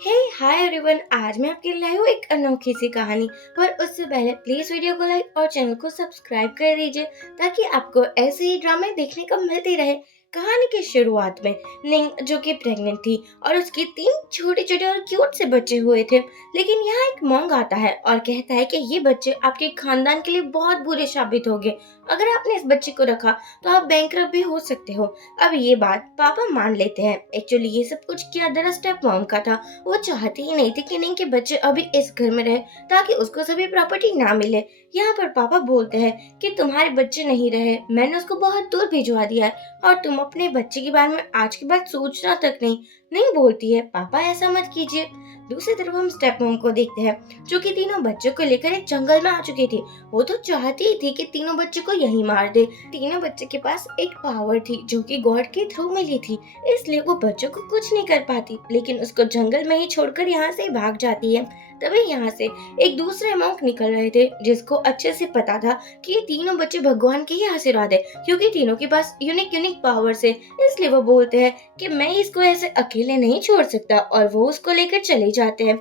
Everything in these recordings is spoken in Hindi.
हे हाय एवरीवन। आज मैं आपके लिए लाई हूँ एक अनोखी सी कहानी। पर उससे पहले प्लीज वीडियो को लाइक और चैनल को सब्सक्राइब कर दीजिए ताकि आपको ऐसे ही ड्रामे देखने को मिलते रहे। कहानी की शुरुआत में निंग जो कि प्रेग्नेंट थी और उसकी 3 छोटे छोटे और क्यूट से बच्चे हुए थे। लेकिन यहाँ एक मोंग आता है और कहता है कि ये बच्चे आपके खानदान के लिए बहुत बुरे साबित होंगे। अगर आपने इस बच्चे को रखा तो आप बैंकरप्ट भी हो सकते हो। अब ये बात पापा मान लेते हैं। एक्चुअली ये सब कुछ किया दरअसल मॉम का था। वो चाहती ही नहीं थी कि निंग के बच्चे अभी इस घर में रहे ताकि उसको सभी प्रॉपर्टी ना मिले। यहाँ पर पापा बोलते हैं कि तुम्हारे बच्चे नहीं रहे, मैंने उसको बहुत दूर भिजवा दिया है और तुम अपने बच्चे के बारे में आज के बाद सोचना तक नहीं। नहीं बोलती है पापा ऐसा मत कीजिए। दूसरी तरफ हम स्टेप मॉम को देखते हैं जो कि तीनों बच्चों को लेकर एक जंगल में आ चुकी थी। वो तो चाहती ही थी कि तीनों बच्चों को यहीं मार दे। तीनों बच्चे के पास एक पावर थी जो कि गॉड के थ्रू मिली थी, इसलिए वो बच्चों को कुछ नहीं कर पाती, लेकिन उसको जंगल में ही छोड़कर यहाँ से भाग जाती है। तभी यहाँ से एक दूसरे मॉन्क निकल रहे थे जिसको अच्छे से पता था कि ये तीनों बच्चे भगवान के ही आशीर्वाद है, क्योंकि तीनों के पास यूनिक यूनिक पावर्स है। इसलिए वो बोलते हैं कि मैं इसको ऐसे अकेले नहीं छोड़ सकता और वो उसको लेकर चले जाते हैं।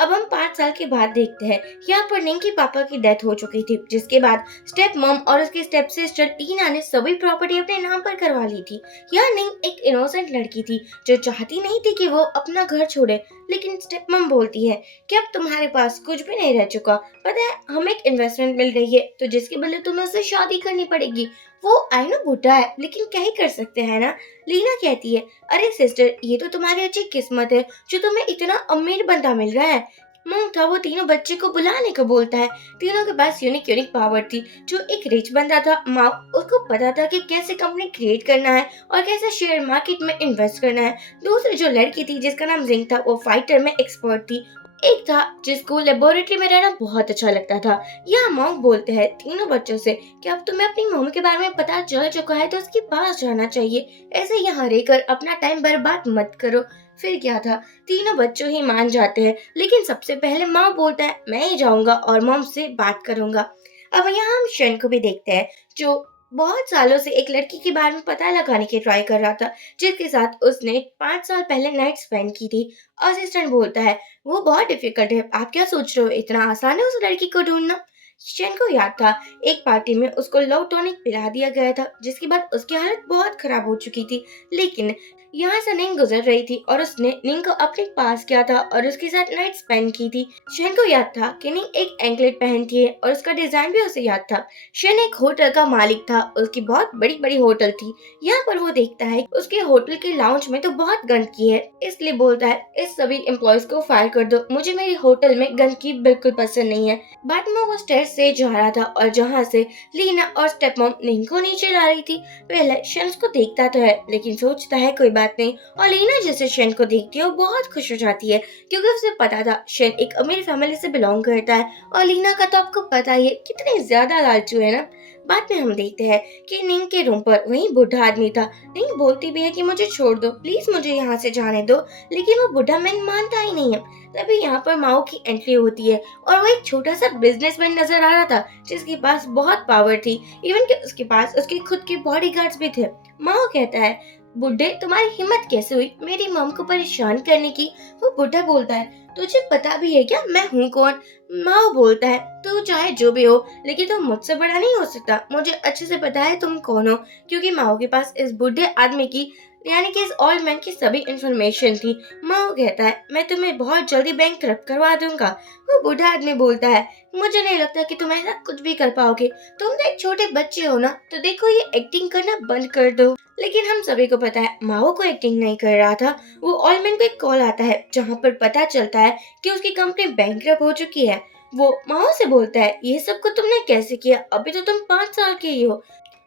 अब हम 5 साल के बाद देखते हैं। यहाँ पर निंग के पापा की डेथ हो चुकी थी, जिसके बाद स्टेप मॉम और उसकी स्टेप सिस्टर टीना ने सभी प्रॉपर्टी अपने नाम पर करवा ली थी। यह निंग एक इनोसेंट लड़की थी जो चाहती नहीं थी कि वो अपना घर छोड़े, लेकिन स्टेप मॉम बोलती है कि अब तुम्हारे पास कुछ भी नहीं रह चुका। पता है, हमें एक इन्वेस्टमेंट मिल रही है तो जिसके बदले तुम्हें उससे शादी करनी पड़ेगी। वो आई नो बुढ़ा है, लेकिन क्या ही कर सकते हैं ना। लीना कहती है, अरे सिस्टर, ये तो तुम्हारी अच्छी किस्मत है जो तुम्हें इतना अमीर बंदा मिल रहा है। मोंग था वो तीनों बच्चे को बुलाने को बोलता है। तीनों के पास यूनिक यूनिक पावर थी। जो एक रिच बंदा था माँ, उसको पता था कि कैसे कंपनी क्रिएट करना है और कैसे शेयर मार्केट में इन्वेस्ट करना है। दूसरी जो लड़की थी जिसका नाम जिंग था, वो फाइटर में एक्सपर्ट थी। एक था जिसको लेबोरेटरी में रहना बहुत अच्छा लगता था। यह मॉन्ग बोलते हैं तीनों बच्चों से कि अब तुम्हें अपनी मम्मी के बारे में पता चल चुका है तो उसके पास जाना चाहिए। ऐसे यहाँ रहकर अपना टाइम बर्बाद मत करो। फिर क्या था, तीनों बच्चों ही मान जाते हैं, लेकिन सबसे पहले माँ बोलता है मैं ही जाऊंगा और मॉम से बात करूंगा। अब यहाँ हम शन को भी देखते हैं जो बहुत सालों से एक लड़की के बारे में पता लगाने की ट्राई कर रहा था, जिसके साथ उसने 5 साल पहले नाइट स्पेंड की थी। असिस्टेंट बोलता है वो बहुत डिफिकल्ट है, आप क्या सोच रहे हो इतना आसान है उस लड़की को ढूंढना। शन को याद था एक पार्टी में उसको लव टॉनिक पिला दिया गया था, जिसके बाद उसकी हालत बहुत खराब हो चुकी थी। लेकिन यहाँ से निंग गुजर रही थी और उसने निंग को अपने पास किया था और उसके साथ नाइट स्पेंड की थी। शन को याद था कि निंग एक एंकलेट पहनती है और उसका डिजाइन भी उसे याद था। शन एक होटल का मालिक था, उसकी बहुत बड़ी बड़ी होटल थी। यहाँ पर वो देखता है उसके होटल के लाउंज में तो बहुत गंदगी है, इसलिए बोलता है इस सभी एम्प्लॉयज को फायर कर दो, मुझे मेरी होटल में गंदगी बिल्कुल पसंद नहीं है। बाद में वो स्टेयर्स से जा रहा था और जहाँ से लीना और स्टेप मॉम निंग को नीचे ला रही थी। पहले शन को देखता तो है, लेकिन सोचता है कोई बात नहीं, और लीना जैसे शन को देखती है वो बहुत खुश हो जाती है, क्योंकि उसे पता था शन एक अमीर फैमिली से बिलोंग करता है और लीना का तो आपको पता ही है कितने ज्यादा लालचू है ना। बाद में हम देखते हैं कि निंग के रूम पर वही बुढ़ा आदमी था। निंग बोलती भी है कि मुझे छोड़ दो प्लीज, मुझे यहाँ से जाने दो, लेकिन वो बुढ़ा मैन मानता ही नहीं है। तभी यहाँ पर माओ की एंट्री होती है और वो एक छोटा सा बिजनेसमैन नजर आ रहा था जिसके पास बहुत पावर थी, इवन कि उसके पास उसके खुद के बॉडीगार्ड्स भी थे। माओ कहता है बुड्ढे, तुम्हारी हिम्मत कैसे हुई मेरी मॉम को परेशान करने की। वो बुड्ढा बोलता है तुझे पता भी है क्या मैं हूँ कौन। माओ बोलता है तू चाहे जो भी हो, लेकिन तुम मुझसे बड़ा नहीं हो सकता, मुझे अच्छे से पता है तुम कौन हो, क्योंकि माओ के पास इस बुढ़े आदमी की यानी कि इस ओल्ड मैन की सभी इंफॉर्मेशन थी। माओ कहता है मैं तुम्हें बहुत जल्दी बैंक करप्ट करवा दूंगा। वो बूढ़ा आदमी बोलता है मुझे नहीं लगता कि तुम ऐसा कुछ भी कर पाओगे, तुम तो एक छोटे बच्चे हो ना, तो देखो ये एक्टिंग करना बंद कर दो। लेकिन हम सभी को पता है माओ को एक्टिंग नहीं कर रहा था। वो ओल्ड मैन को एक कॉल आता है जहाँ पर पता चलता है कि उसकी कंपनी बैंकरप्ट हो चुकी है। वो माओ से बोलता है ये सब को तुमने कैसे किया, अभी तो तुम 5 साल के ही हो।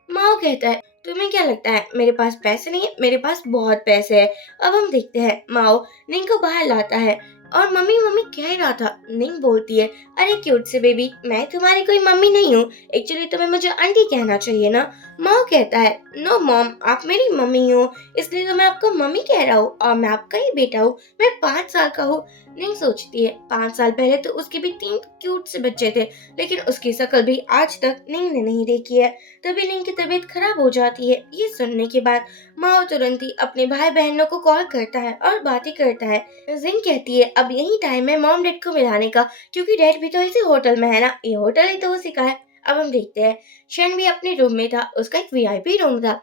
माओ कहता है तुम्हें क्या लगता है मेरे पास पैसे नहीं है, मेरे पास बहुत पैसे है। अब हम देखते हैं माओ निंग को बाहर लाता है और मम्मी मम्मी कह रहा था। निंग बोलती है अरे क्यूट से बेबी, मैं तुम्हारी कोई मम्मी नहीं हूँ, एक्चुअली तुम्हें मुझे आंटी कहना चाहिए ना। माओ कहता है नो मॉम, आप मेरी मम्मी हो, इसलिए तो मैं आपको मम्मी कह रहा हूँ और मैं आपका ही बेटा हूँ, मैं 5 साल का हूँ। निंग सोचती है 5 साल पहले तो उसके भी 3 क्यूट से बच्चे थे, लेकिन उसकी शक्ल भी आज तक निंग ने नहीं देखी है। तभी निंग की तबीयत खराब हो जाती है। ये सुनने के बाद माओ तुरंत ही अपने भाई बहनों को कॉल करता है और बातें करता है। जिंग कहती है अब यही टाइम है मॉम डैड को मिलाने का, क्योंकि डैड भी तो इसी होटल में है ना, ये होटल ही तो उसी का है। अब हम देखते हैं शन भी अपने रूम में था, उसका एक वीआईपी रूम था।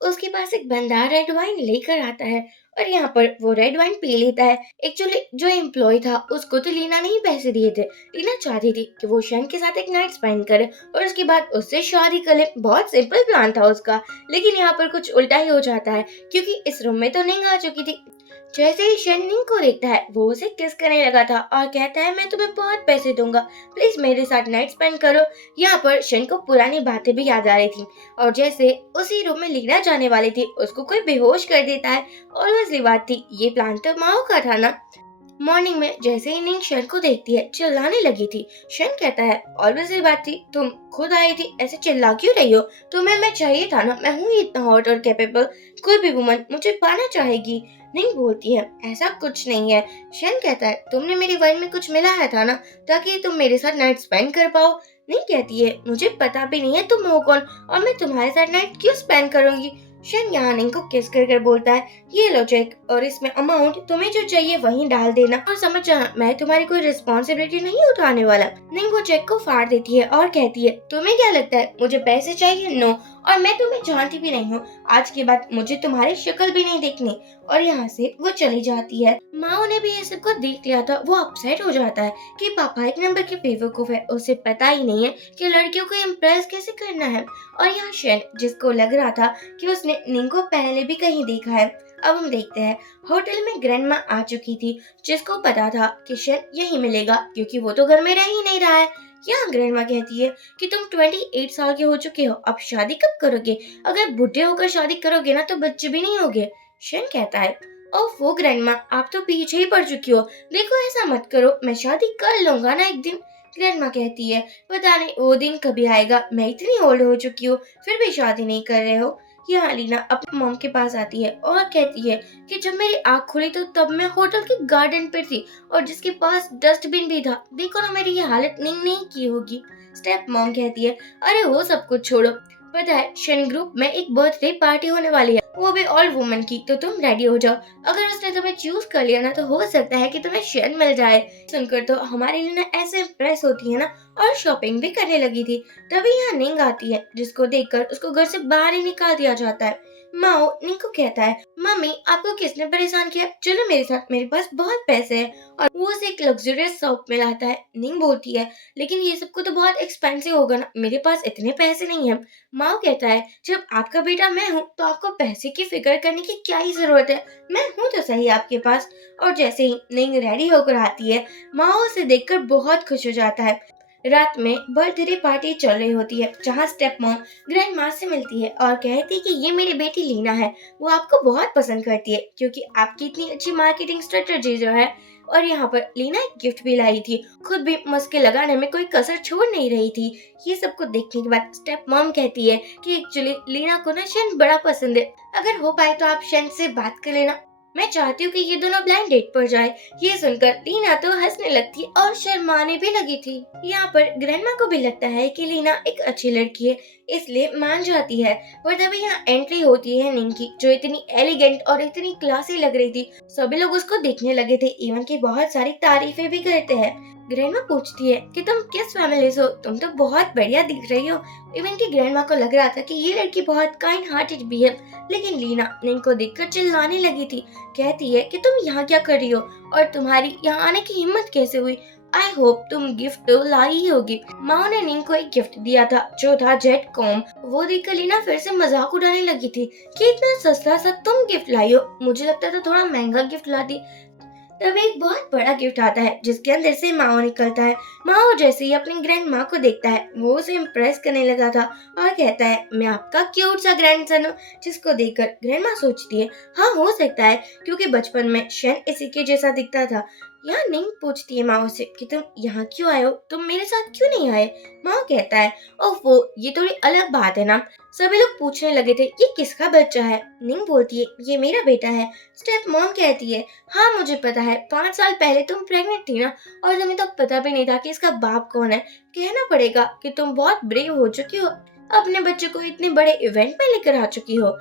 उसके पास एक बंदा रेड वाइन लेकर आता है और यहाँ पर वो रेड वाइन पी लेता है। एक्चुअली जो एम्प्लॉय था उसको तो लीना ने ही पैसे दिए थे। लीना चाहती थी कि वो शन के साथ एक नाइट स्पेंड करे और उसके बाद उससे शादी कर ले। बहुत सिंपल प्लान था उसका, लेकिन यहाँ पर कुछ उल्टा ही हो जाता है, क्योंकि इस रूम में तो निंग आ चुकी थी। जैसे ही शन निंग को देखता है वो उसे किस करने लगा था और कहता है मैं तुम्हें बहुत पैसे दूंगा, प्लीज मेरे साथ नाइट स्पेंड करो। यहाँ पर शन को पुरानी बातें भी याद आ रही थी और जैसे उसी रूम में लीना जाने वाली थी उसको कोई बेहोश कर देता है। ऑलवेज बात थी, ये प्लान तो माओ का था ना। मॉर्निंग में जैसे ही निंग शन को देखती है चिल्लाने लगी थी। शन कहता है ऑलवेज बात थी, तुम खुद आई थी, ऐसे चिल्ला क्यों रही हो? तुम्हें मैं चाहिए था ना, मैं हूँ इतना हॉट और कैपेबल, कोई भी वुमन मुझे पाना चाहेगी। निंग बोलती है ऐसा कुछ नहीं है। शन कहता है तुमने मेरी वाइन में कुछ मिलाया था ना, ताकि तुम मेरे साथ नाइट स्पेंड कर पाओ। निंग कहती है मुझे पता भी नहीं है तुम हो कौन और मैं तुम्हारे साथ नाइट क्यों स्पेंड करूंगी। शन यहाँ निंग को किस कर कर बोलता है ये लो चेक और इसमें अमाउंट, तुम्हें जो चाहिए वहीं डाल देना और समझ जाना मैं तुम्हारी कोई रिस्पॉन्सिबिलिटी नहीं उठाने वाला। निंग वो चेक को फाड़ देती है और कहती है तुम्हें क्या लगता है मुझे पैसे चाहिए? नो, और मैं तुम्हें जानती भी नहीं हूँ, आज के बाद मुझे तुम्हारी शक्ल भी नहीं देखनी। और यहाँ से वो चली जाती है। माओ ने भी ये सब को देख लिया था, वो अपसेट हो जाता है कि पापा एक नंबर के बेवकूफ है, उसे पता ही नहीं है कि लड़कियों को इम्प्रेस कैसे करना है। और यहाँ शन जिसको लग रहा था कि उसने निंग को पहले भी कहीं देखा है। अब हम देखते हैं होटल में ग्रैंडमा आ चुकी थी, जिसको पता था कि शन यही मिलेगा क्योंकि वो तो घर में रह ही नहीं रहा है। यहाँ ग्रैंडमा कहती है कि तुम 28 साल के हो चुके हो, अब शादी कब करोगे? अगर बुढ़े होकर शादी करोगे ना तो बच्चे भी नहीं होगे। शन कहता है ओह वो ग्रैंडमा, आप तो पीछे ही पड़ चुकी हो, देखो ऐसा मत करो, मैं शादी कर लूंगा ना एक दिन। ग्रैंडमा कहती है पता नहीं वो दिन कभी आएगा, मैं इतनी ओल्ड हो चुकी हूँ फिर भी शादी नहीं कर रहे हो। यहाँ लीना अपनी मॉम के पास आती है और कहती है कि जब मेरी आँख खुली तो तब मैं होटल के गार्डन पे थी और जिसके पास डस्टबिन भी था, देखो ना मेरी ये हालत निंग नहीं की होगी। स्टेप मॉम कहती है अरे वो सब कुछ छोड़ो, पता है शन ग्रुप में एक बर्थडे पार्टी होने वाली है, वो भी ऑल वुमेन की, तो तुम रेडी हो जाओ। अगर उसने तुम्हें चूज कर लिया ना तो हो सकता है कि तुम्हें शन मिल जाए। सुनकर तो हमारी लीना ऐसे इम्प्रेस होती है ना और शॉपिंग भी करने लगी थी। तभी यहाँ निंग आती है, जिसको देखकर उसको घर से बाहर ही निकाल दिया जाता है। माओ निंग को कहता है मम्मी आपको किसने परेशान किया, चलो मेरे साथ, मेरे पास बहुत पैसे हैं। और वो उसे एक लग्जरियस शॉप में लाता है। निंग बोलती है लेकिन ये सब को तो बहुत एक्सपेंसिव होगा ना, मेरे पास इतने पैसे नहीं है। माओ कहता है जब आपका बेटा मैं हूँ तो आपको पैसे की फिक्र करने की क्या ही जरूरत है, मैं हूँ तो सही आपके पास। और जैसे ही निंग रेडी होकर आती है, माओ उसे देखकर बहुत खुश हो जाता है। रात में बर्थडे पार्टी चल रही होती है, जहाँ स्टेप मॉम ग्रैंड माँ से मिलती है और कहती है कि ये मेरी बेटी लीना है, वो आपको बहुत पसंद करती है क्योंकि आपकी इतनी अच्छी मार्केटिंग स्ट्रेटजी जो है। और यहाँ पर लीना एक गिफ्ट भी लाई थी, खुद भी मस्के लगाने में कोई कसर छोड़ नहीं रही थी। ये सब को देखने के बाद स्टेप मॉम कहती है कि एक्चुअली लीना को ना शन बड़ा पसंद है, अगर हो पाए तो आप शन से बात कर लेना, मैं चाहती हूँ कि ये दोनों ब्लाइंड डेट पर जाए। ये सुनकर लीना तो हंसने लगती है और शर्माने भी लगी थी। यहाँ पर ग्रैंडमा को भी लगता है कि लीना एक अच्छी लड़की है, इसलिए मान जाती है। और तभी यहाँ एंट्री होती है निंग की, जो इतनी एलिगेंट और इतनी क्लासी लग रही थी। सभी लोग उसको देखने लगे थे, इवन की बहुत सारी तारीफें भी करते हैं। ग्रैंडमा पूछती है कि तुम किस फैमिली से हो, तुम तो बहुत बढ़िया दिख रही हो। इवन की ग्रैंडमा को लग रहा था कि ये लड़की बहुत काइंड हार्टेड भी है, लेकिन लीना निंग को देखकर चिल्लाने लगी थी। कहती है कि तुम यहाँ क्या कर रही हो और तुम्हारी यहाँ आने की हिम्मत कैसे हुई? आई होप तुम गिफ्ट तो लाई ही होगी। माओ ने निंग को एक गिफ्ट दिया था जो था जेट कॉम। वो देखकर लीना फिर से मजाक उड़ाने लगी थी कि इतना सस्ता सा तुम गिफ्ट लाई हो, मुझे लगता था थोड़ा महंगा गिफ्ट लाती। तब एक बहुत बड़ा गिफ्ट आता है जिसके अंदर से माओ निकलता है। माओ जैसे ही अपनी ग्रैंड माँ को देखता है वो उसे इम्प्रेस करने लगा था और कहता है मैं आपका क्यूट सा ग्रैंडसन हूँ, जिसको देखकर ग्रैंड माँ सोचती है हाँ हो सकता है क्योंकि बचपन में शन इसी के जैसा दिखता था। यहाँ निंग पूछती है माओ से कि तुम यहाँ क्यों आए हो, तुम मेरे साथ क्यों नहीं आए? माओ कहता है ओफो ये थोड़ी अलग बात है ना। सभी लोग पूछने लगे थे ये किसका बच्चा है? निंग बोलती है ये मेरा बेटा है। स्टेप मॉम कहती है हाँ मुझे पता है, 5 साल पहले तुम प्रेग्नेंट थी ना और तुम्हें तो पता भी नहीं था कि इसका बाप कौन है। कहना पड़ेगा कि तुम बहुत ब्रेव हो चुकी हो, अपने बच्चे को इतने बड़े इवेंट में लेकर आ चुकी हो।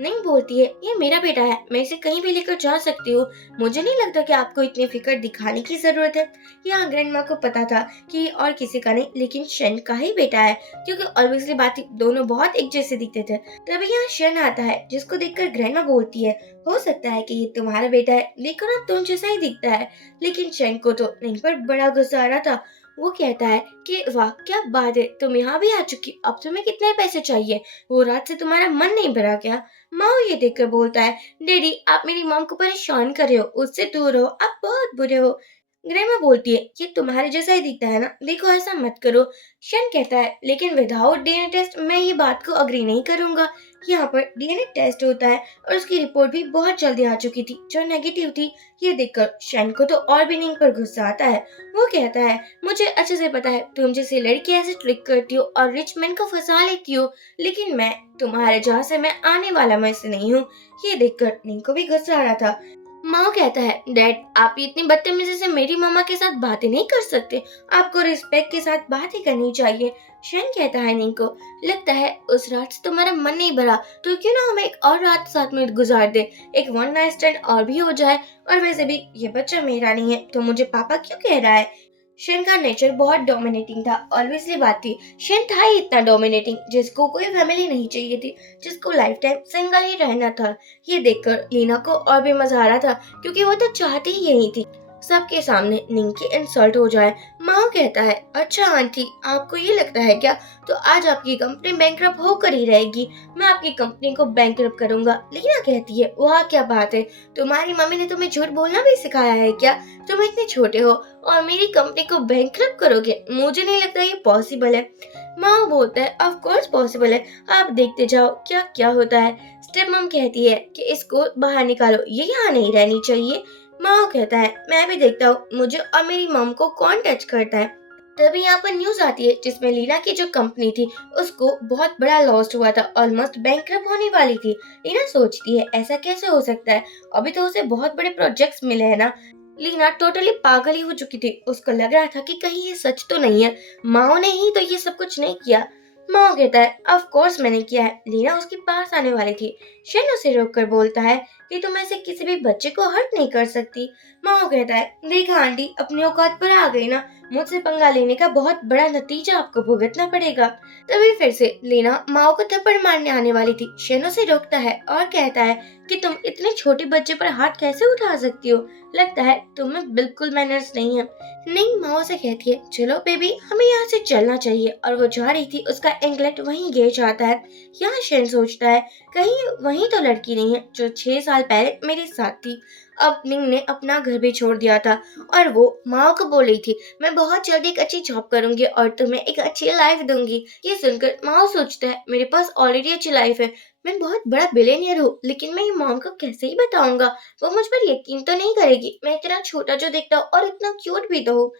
नहीं बोलती है, ये मेरा बेटा है, मैं इसे कहीं भी लेकर जा सकती हूँ। मुझे नहीं लगता कि आपको इतनी फिक्र दिखाने की जरूरत है। यहाँ ग्रैंड माँ को पता था कि ये और किसी का नहीं लेकिन शन का ही बेटा है, क्योंकि ऑब्वियसली बात ही दोनों बहुत एक जैसे दिखते थे। तभी यहाँ शन आता है, जिसको देखकर ग्रैंड माँ बोलती है, हो सकता है कि ये तुम्हारा बेटा है, देखो ना तुम जैसा ही दिखता है। लेकिन शन को तो नहीं पर बड़ा गुस्सा आ रहा था। वो कहता है कि वाह क्या बात है, तुम यहाँ भी आ चुकी, अब तुम्हें कितने पैसे चाहिए? वो रात से तुम्हारा मन नहीं भरा क्या? माओ ये देखकर बोलता है, डैडी आप मेरी मॉम को परेशान कर रहे हो, उससे दूर हो, आप बहुत बुरे हो। ग्रैंडमा बोलती है, ये तुम्हारे जैसा ही दिखता है ना, देखो ऐसा मत करो। शन कहता है, लेकिन विदाउट डीएनए टेस्ट मैं ये बात को अग्री नहीं करूंगा। यहाँ पर डीएनए टेस्ट होता है और उसकी रिपोर्ट भी बहुत जल्दी आ चुकी थी जो नेगेटिव थी। ये देखकर शन को तो और भी नींद पर गुस्सा आता है। वो कहता है, मुझे अच्छे से पता है तुम जैसी लड़की ऐसे ट्रिक करती हो और रिच मैन को फंसा लेती हो, लेकिन मैं तुम्हारे जहाँ से मैं आने वाला मैं से नहीं हूँ। ये देखकर निंग को भी गुस्सा आ रहा था। माओ कहता है, डैड आप इतनी बदतमीजी से मेरी मामा के साथ बातें नहीं कर सकते, आपको रिस्पेक्ट के साथ बातें करनी चाहिए। शन कहता है निंग को, लगता है उस रात से तुम्हारा मन नहीं भरा, तो क्यों ना हम एक और रात साथ में गुजार दे, एक वन नाइट स्टैंड और भी हो जाए। और वैसे भी ये बच्चा मेरा नहीं है तो मुझे पापा क्यों कह रहा है? शन का नेचर बहुत डोमिनेटिंग था, ऑब्वियसली बात थी। शन था ही इतना डोमिनेटिंग जिसको कोई फैमिली नहीं चाहिए थी, जिसको लाइफ टाइम सिंगल ही रहना था। ये देखकर लीना को और भी मजा आ रहा था, क्योंकि वो तो चाहती ही यही थी सबके सामने निंग की इंसल्ट हो जाए। माओ कहता है, अच्छा आंटी आपको ये लगता है क्या, तो आज आपकी कंपनी बैंकरप्ट होकर ही रहेगी, मैं आपकी कंपनी को बैंकरप्ट करूंगा। लीना कहती है, वाह क्या बात है, तुम्हारी मम्मी ने तुम्हें झूठ बोलना भी सिखाया है क्या? तुम इतने छोटे हो और मेरी कंपनी को बैंकरप्ट करोगे? मुझे नहीं लगता ये पॉसिबल है। माँ बोलता है, ऑफ कोर्स पॉसिबल है, आप देखते जाओ क्या क्या होता है। स्टेप मम कहती है कि इसको बाहर निकालो, ये यहाँ नहीं रहनी चाहिए। माँ कहता है, मैं भी देखता हूँ मुझे और मेरी मम को कौन टच करता है। तभी यहाँ पर न्यूज आती है जिसमें लीना की जो कंपनी थी उसको बहुत बड़ा लॉस हुआ था, ऑलमोस्ट बैंकरप्ट होने वाली थी। लीना सोचती है ऐसा कैसे हो सकता है, अभी तो उसे बहुत बड़े प्रोजेक्ट्स मिले हैं ना। लीना टोटली पागल ही हो चुकी थी, उसको लग रहा था कि कहीं ये सच तो नहीं है, माओ ने ही तो ये सब कुछ नहीं किया। माओ कहता है, ऑफ कोर्स मैंने किया है। लीना उसके पास आने वाली थी, शन उसे रोककर बोलता है कि तुम ऐसे किसी भी बच्चे को हर्ट नहीं कर सकती। माओ कहता है, देखा आंटी अपनी औकात पर आ गई ना, मुझसे पंगा लेने का बहुत बड़ा नतीजा आपको भुगतना पड़ेगा। तभी फिर से लीना माओ को थप्पड़ मारने आने वाली थी। शन उसे रोकता है और कहता है कि तुम इतने छोटे बच्चे पर हाथ कैसे उठा सकती हो, लगता है तुम्हें बिल्कुल मैनर्स नहीं है। निंग माओ से कहती है, चलो बेबी हमें यहाँ से चलना चाहिए, और वो जा रही थी उसका एंकलेट वहीं गिर जाता है। यहाँ शन सोचता है, कहीं वही तो लड़की नहीं है जो 6 साल पहले मेरे साथ थी। अब निंग ने अपना घर भी छोड़ दिया था और वो माओ को बोल रही थी, मैं बहुत जल्दी एक अच्छी जॉब करूंगी और तुम्हें एक अच्छी लाइफ दूंगी। ये सुनकर माओ सोचता है, मेरे पास ऑलरेडी अच्छी लाइफ है, मैं बहुत बड़ा बिलियनियर हूँ, लेकिन मैं ये मॉम को कैसे ही बताऊंगा, वो मुझ पर यकीन तो नहीं करेगी, मैं इतना छोटा जो दिखता हूँ और इतना क्यूट भी तो हूँ।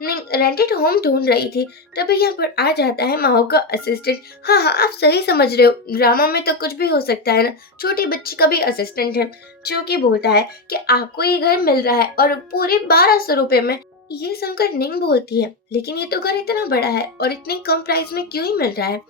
नहीं रेंटेड होम ढूंढ रही थी, तभी यहाँ पर आ जाता है माओ का असिस्टेंट। हाँ हाँ आप सही समझ रहे हो, ड्रामा में तो कुछ भी हो सकता है ना, छोटी बच्ची का भी असिस्टेंट है। जो कि बोलता है कि आपको ये घर मिल रहा है और पूरे 1200 रुपए में। ये सुनकर निंग बोलती है, लेकिन ये तो घर इतना बड़ा है और इतने कम प्राइस में क्यों ही मिल रहा है?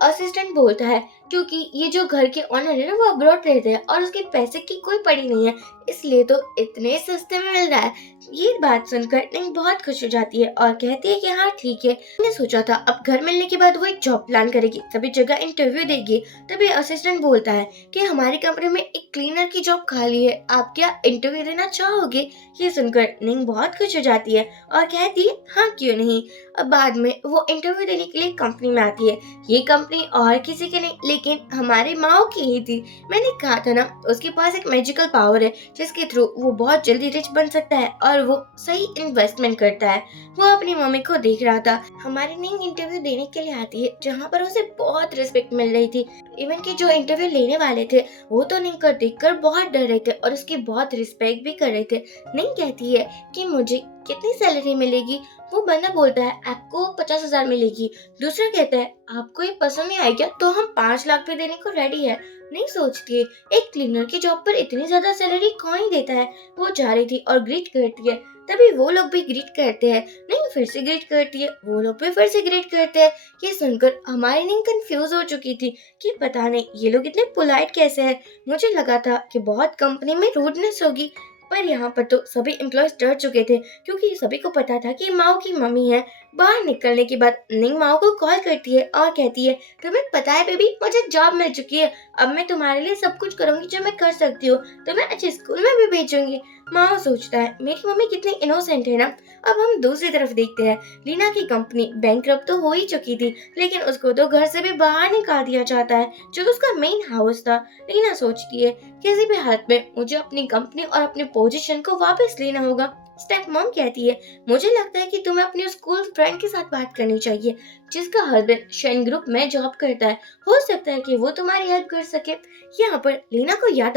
असिस्टेंट बोलता है, क्योंकि ये जो घर के ऑनर है ना वो अब्रॉड रहते हैं और उसके पैसे की कोई पड़ी नहीं है, इसलिए तो इतने सस्ते में मिल रहा है। ये बात सुनकर निंग बहुत खुश हो जाती है और कहती है कि हाँ ठीक है, मैंने सोचा था अब घर मिलने के बाद वो एक जॉब प्लान करेगी, सभी जगह इंटरव्यू देगी। तभी असिस्टेंट बोलता है कि हमारी कंपनी में एक क्लीनर की जॉब खाली है, आप क्या इंटरव्यू देना चाहोगे? ये सुनकर निंग बहुत खुश हो जाती है और कहती है हाँ क्यों नहीं। अब बाद में वो इंटरव्यू देने के लिए कंपनी में आती है। ये कंपनी और किसी की नहीं लेकिन हमारे माओ की ही थी। मैंने कहा था ना उसके पास एक मैजिकल पावर है जिसके थ्रू वो बहुत जल्दी रिच बन सकता है और वो सही इन्वेस्टमेंट करता है। वो अपनी मम्मी को देख रहा था। हमारी निंग इंटरव्यू देने के लिए आती है जहाँ पर उसे बहुत रिस्पेक्ट मिल रही थी। इवन कि जो इंटरव्यू लेने वाले थे वो तो निंग को देखकर बहुत डर रहे थे और उसकी बहुत रिस्पेक्ट भी कर रहे थे। निंग कहती है कि मुझे कितनी सैलरी मिलेगी? वो बंदा बोलता है आपको 50,000 मिलेगी। दूसरा कहता है आपको ये पसंद नहीं आई क्या? तो हम 5 लाख पे देने को रेडी है। नहीं सोचती है एक क्लीनर की जॉब पर इतनी ज्यादा सैलरी कौन ही देता है। वो जा रही थी और ग्रीट करती है, तभी वो लोग भी ग्रीट करते हैं। नहीं फिर से ग्रीट करती है, वो लोग भी फिर से ग्रीट करते हैं। ये सुनकर हमारी नहीं कंफ्यूज हो चुकी थी कि पता नहीं ये लोग इतने पोलाइट कैसे हैं। मुझे लगा था कि बहुत कंपनी में रूडनेस होगी, पर यहाँ पर तो सभी एम्प्लॉयज डर चुके थे क्योंकि सभी को पता था कि माओ की मम्मी है। बाहर निकलने के बाद निंग माओ को कॉल करती है और कहती है तुम्हें पता है बेबी, मुझे जॉब मिल चुकी है। अब मैं तुम्हारे लिए सब कुछ करूंगी जो मैं कर सकती हूँ, तुम्हें अच्छे स्कूल में भी भेजूंगी। माओ सोचता है मेरी मम्मी कितनी इनोसेंट है ना। अब हम दूसरी तरफ देखते हैं, लीना की कंपनी बैंकरप्ट तो हो ही चुकी थी, लेकिन उसको तो घर से भी बाहर निकाल दिया जाता है जो उसका मेन हाउस था। लीना सोचती है किसी भी हालत में मुझे अपनी कंपनी और अपने पोजीशन को वापस लेना होगा। स्टेप मॉम कहती है मुझे लगता है कि तुम्हें अपने स्कूल फ्रेंड के साथ बात करनी चाहिए जिसका हस्बैंड शेन ग्रुप में जॉब करता है। हो सकता है कि वो तुम्हारी हेल्प कर सके। यहाँ पर लीना को याद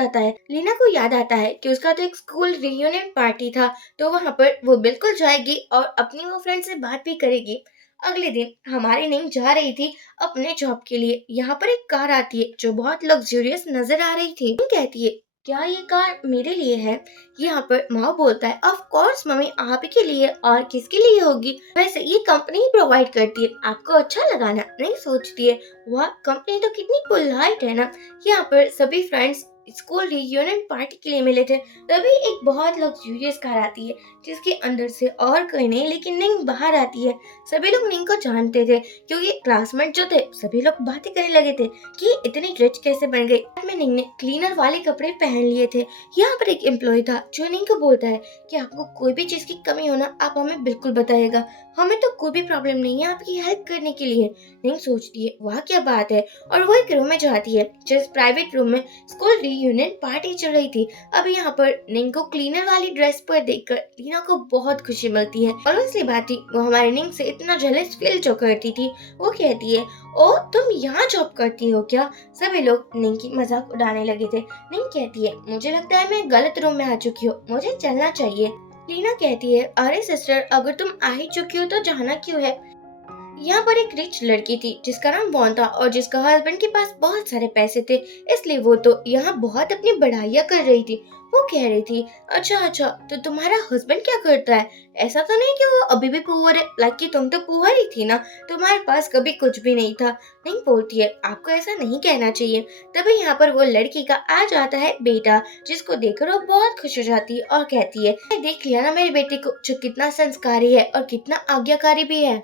आता है कि उसका तो एक स्कूल रियूनियन पार्टी था, तो वहाँ पर वो बिल्कुल जाएगी और अपनी वो फ्रेंड से बात भी करेगी। अगले दिन हमारी नींद जा रही थी अपने जॉब के लिए। यहाँ पर एक कार आती है जो बहुत लग्जरियस नजर आ रही थी। वो कहती है क्या ये कार मेरे लिए है? यहाँ पर माओ बोलता है ऑफ कोर्स मम्मी, आप ही के लिए और किसके लिए होगी? वैसे ये कंपनी ही प्रोवाइड करती है, आपको अच्छा लगाना। नहीं सोचती है वाह कंपनी तो कितनी पोलाइट है ना। यहाँ पर सभी फ्रेंड्स स्कूल रियूनियन पार्टी के लिए मिले थे, तभी एक बहुत लग्जरियस कार आती है जिसके अंदर से और कोई नहीं लेकिन निंग बाहर आती है। सभी लोग निंग को जानते थे क्योंकि क्लासमेट जो थे सभी लोग बातें करने लगे थे कि इतनी रिच कैसे बन गई। बाद में निंग ने क्लीनर वाले कपड़े पहन लिए थे। यहाँ पर एक एम्प्लॉय था जो निंग को बोलता है कि आपको कोई भी चीज की कमी हो ना आप हमें बिल्कुल बताइएगा, हमें तो कोई भी प्रॉब्लम नहीं है आपकी हेल्प करने के लिए। निंग सोचती है वाह क्या बात है, और वो एक रूम में जाती है जिस प्राइवेट रूम में स्कूल रियूनियन पार्टी चल रही थी। अब यहाँ पर निंग को क्लीनर वाली ड्रेस पर देखकर लीना को बहुत खुशी मिलती है। और इसलिए बात थी वो हमारी निंग से इतना जेलस फील जो करती थी। वो कहती है ओ तुम यहाँ जॉब करती हो क्या? सभी लोग निंग की मजाक उड़ाने लगे थे। निंग कहती है मुझे लगता है मैं गलत रूम में आ चुकी हूँ, मुझे चलना चाहिए। लीना कहती है अरे सिस्टर अगर तुम आ ही चुकी हो तो जाना क्यों है? यहाँ पर एक रिच लड़की थी जिसका नाम वॉन था और जिसका हस्बैंड के पास बहुत सारे पैसे थे, इसलिए वो तो यहाँ बहुत अपनी बढ़ाइयाँ कर रही थी। वो कह रही थी अच्छा तो तुम्हारा हस्बैंड क्या करता है? ऐसा तो नहीं कि वो अभी भी पुअर है, लाइक कि तुम तो पुअर ही थी ना, तुम्हारे पास कभी कुछ भी नहीं था। नहीं बोलती है आपको ऐसा नहीं कहना चाहिए। तभी यहाँ पर वो लड़की का आ जाता है बेटा, जिसको देखकर वो बहुत खुश हो जाती है और कहती है देख लिया ना मेरे बेटे को जो कितना संस्कारी है और कितना आज्ञाकारी भी है।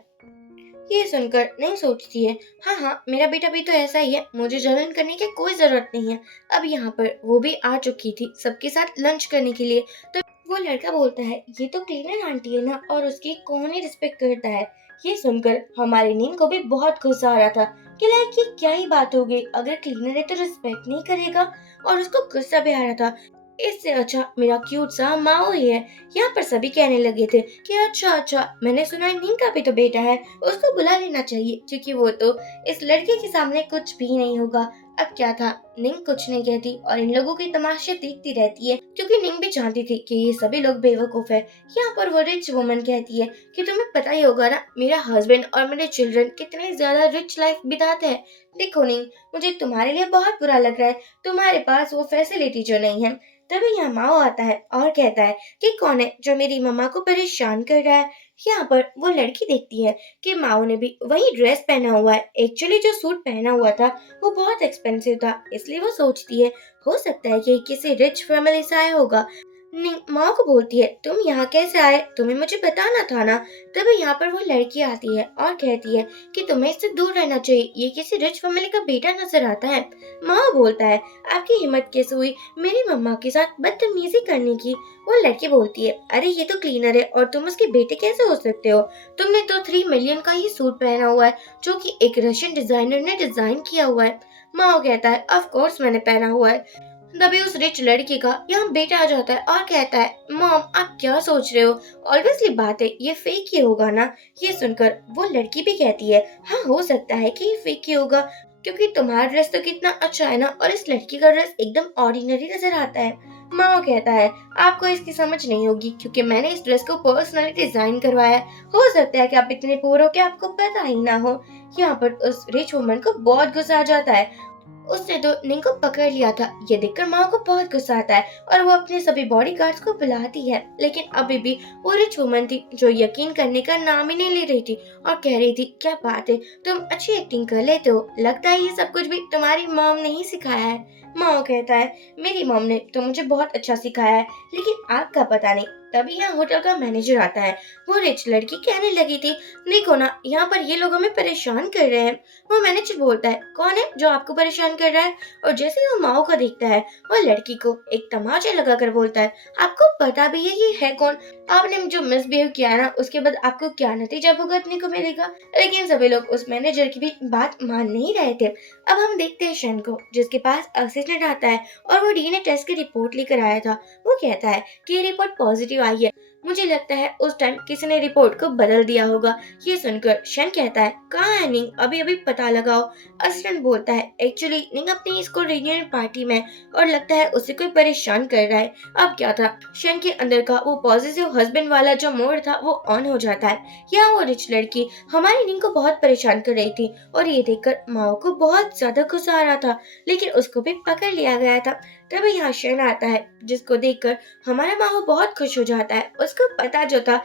ये सुनकर नहीं सोचती है हाँ मेरा बेटा भी तो ऐसा ही है, मुझे जलन करने की कोई जरूरत नहीं है। अब यहाँ पर वो भी आ चुकी थी सबके साथ लंच करने के लिए। तो वो लड़का बोलता है ये तो क्लीनर आंटी है ना और उसकी कौन ही रिस्पेक्ट करता है। ये सुनकर हमारी नींद को भी बहुत गुस्सा आ रहा था कि लाइक ये क्या ही बात हो गई, अगर क्लीनर है तो रिस्पेक्ट नहीं करेगा। और उसको गुस्सा भी आ रहा था, इससे अच्छा मेरा क्यूट सा माओ ही है। यहाँ पर सभी कहने लगे थे कि अच्छा मैंने सुना है नींग का भी तो बेटा है, उसको बुला लेना चाहिए क्योंकि वो तो इस लड़के के सामने कुछ भी नहीं होगा। अब क्या था, निंग कुछ नहीं कहती और इन लोगों की तमाशे देखती रहती है क्योंकि निंग भी जानती थी कि ये सभी लोग बेवकूफ है। यहाँ पर वो रिच वुमन कहती है कि तुम्हें पता ही होगा ना मेरा हस्बैंड और मेरे चिल्ड्रन कितने ज्यादा रिच लाइफ बिताते हैं। देखो निंग मुझे तुम्हारे लिए बहुत बुरा लग रहा है, तुम्हारे पास वो फैसिलिटी जो नहीं है। तभी यहाँ माओ आता है और कहता है कि कौन है जो मेरी मम्मा को परेशान कर रहा है। यहाँ पर वो लड़की देखती है कि माओ ने भी वही ड्रेस पहना हुआ है। एक्चुअली जो सूट पहना हुआ था वो बहुत एक्सपेंसिव था, इसलिए वो सोचती है हो सकता है कि किसी रिच फैमिली से आया होगा। माँ को बोलती है तुम यहाँ कैसे आए, तुम्हें मुझे बताना था ना। तभी यहाँ पर वो लड़की आती है और कहती है कि तुम्हें इससे दूर रहना चाहिए, ये किसी रिच फैमिली का बेटा नजर आता है। माँ बोलता है आपकी हिम्मत कैसे हुई मेरी मम्मा के साथ बदतमीजी करने की? वो लड़की बोलती है अरे ये तो क्लीनर है और तुम उसके बेटे कैसे हो सकते हो? तुमने तो 3 मिलियन का ही सूट पहना हुआ है जो कि एक रशियन डिजाइनर ने डिजाइन किया हुआ है। माँ कहता है ऑफ कोर्स मैंने पहना हुआ है। तभी उस रिच लड़की का यहाँ बेटा आ जाता है और कहता है मॉम आप क्या सोच रहे हो, ऑब्वियसली बात है ये फेक ही होगा ना। ये सुनकर वो लड़की भी कहती है हाँ हो सकता है कि ये फेक ही होगा। क्योंकि तुम्हारा ड्रेस तो कितना अच्छा है ना, और इस लड़की का ड्रेस एकदम ऑर्डिनरी नजर आता है। माओ कहता है, आपको इसकी समझ नहीं होगी क्योंकि मैंने इस ड्रेस को पर्सनली डिजाइन करवाया है। हो सकता है कि आप इतने पुअर हो कि आपको पता ही ना हो। यहाँ पर उस रिच वुमन को बहुत गुस्सा आ जाता है। उसने तो निंग को पकड़ लिया था। ये देखकर माओ को बहुत गुस्सा आता है और वो अपने सभी बॉडीगार्ड्स को बुलाती है, लेकिन अभी भी वो रिच वुमन थी जो यकीन करने का नाम ही नहीं ले रही थी और कह रही थी, क्या बात है, तुम अच्छी एक्टिंग कर लेते हो, लगता है ये सब कुछ भी तुम्हारी मॉम ने ही सिखाया है। माओ कहता है, मेरी मॉम ने तो मुझे बहुत अच्छा सिखाया है, लेकिन आपका पता नहीं। तभी यहाँ होटल का मैनेजर आता है। वो रिच लड़की कहने लगी थी, देखो ना, यहाँ पर ये लोग हमें परेशान कर रहे हैं। वो मैनेजर बोलता है, कौन है जो आपको परेशान कर रहा है? और जैसे ही वो माओ को देखता है, वो लड़की को एक तमाचा लगाकर बोलता है, आपको पता भी है ये है कौन? आपने जो मिसबिहेव किया है ना, उसके बाद आपको क्या नतीजा भुगतने को मिलेगा? लेकिन सभी लोग उस मैनेजर की भी बात मान नहीं रहे थे। अब हम देखते हैं शन को, जिसके पास असिस्टेंट आता है और वो डीएनए टेस्ट की रिपोर्ट लेकर आया था। वो कहता है कि ये रिपोर्ट पॉजिटिव आई है। मुझे लगता है उस टाइम किसी ने रिपोर्ट को बदल दिया होगा। ये सुनकर शन कहता है, कहाँ है निंग, अभी अभी पता लगाओ। असिस्टेंट बोलता है, एक्चुअली निंग अपनी स्कूल रियूनियन पार्टी में और लगता है उसे कोई परेशान कर रहा है। अब क्या था, शन के अंदर का वो पॉजिटिव हस्बैंड वाला जो मोड था वो ऑन हो जाता है। यहाँ वो रिच लड़की हमारी निंग को बहुत परेशान कर रही थी और ये देखकर माओ को बहुत ज्यादा गुस्सा आ रहा था, लेकिन उसको भी पकड़ लिया गया था। तभी यहाँ शन आता है, जिसको देखकर हमारा माओ बहुत खुश हो जाता है। उसको पता जो था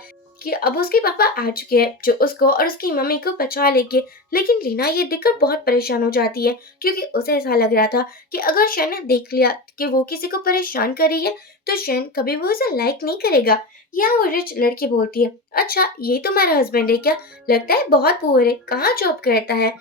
कि अब उसके पापा आ चुके हैं जो उसको और उसकी मम्मी को बचा लेंगे। लेकिन लीना ये देखकर बहुत परेशान हो जाती है, क्योंकि उसे ऐसा लग रहा था कि अगर शन ने देख लिया कि वो किसी को परेशान कर रही है तो शन कभी भी उसे लाइक नहीं करेगा। यहाँ वो रिच लड़की बोलती है, अच्छा ये तुम्हारा हस्बैंड है क्या? लगता है बहुत पुअर है, कहाँ जॉब करता है?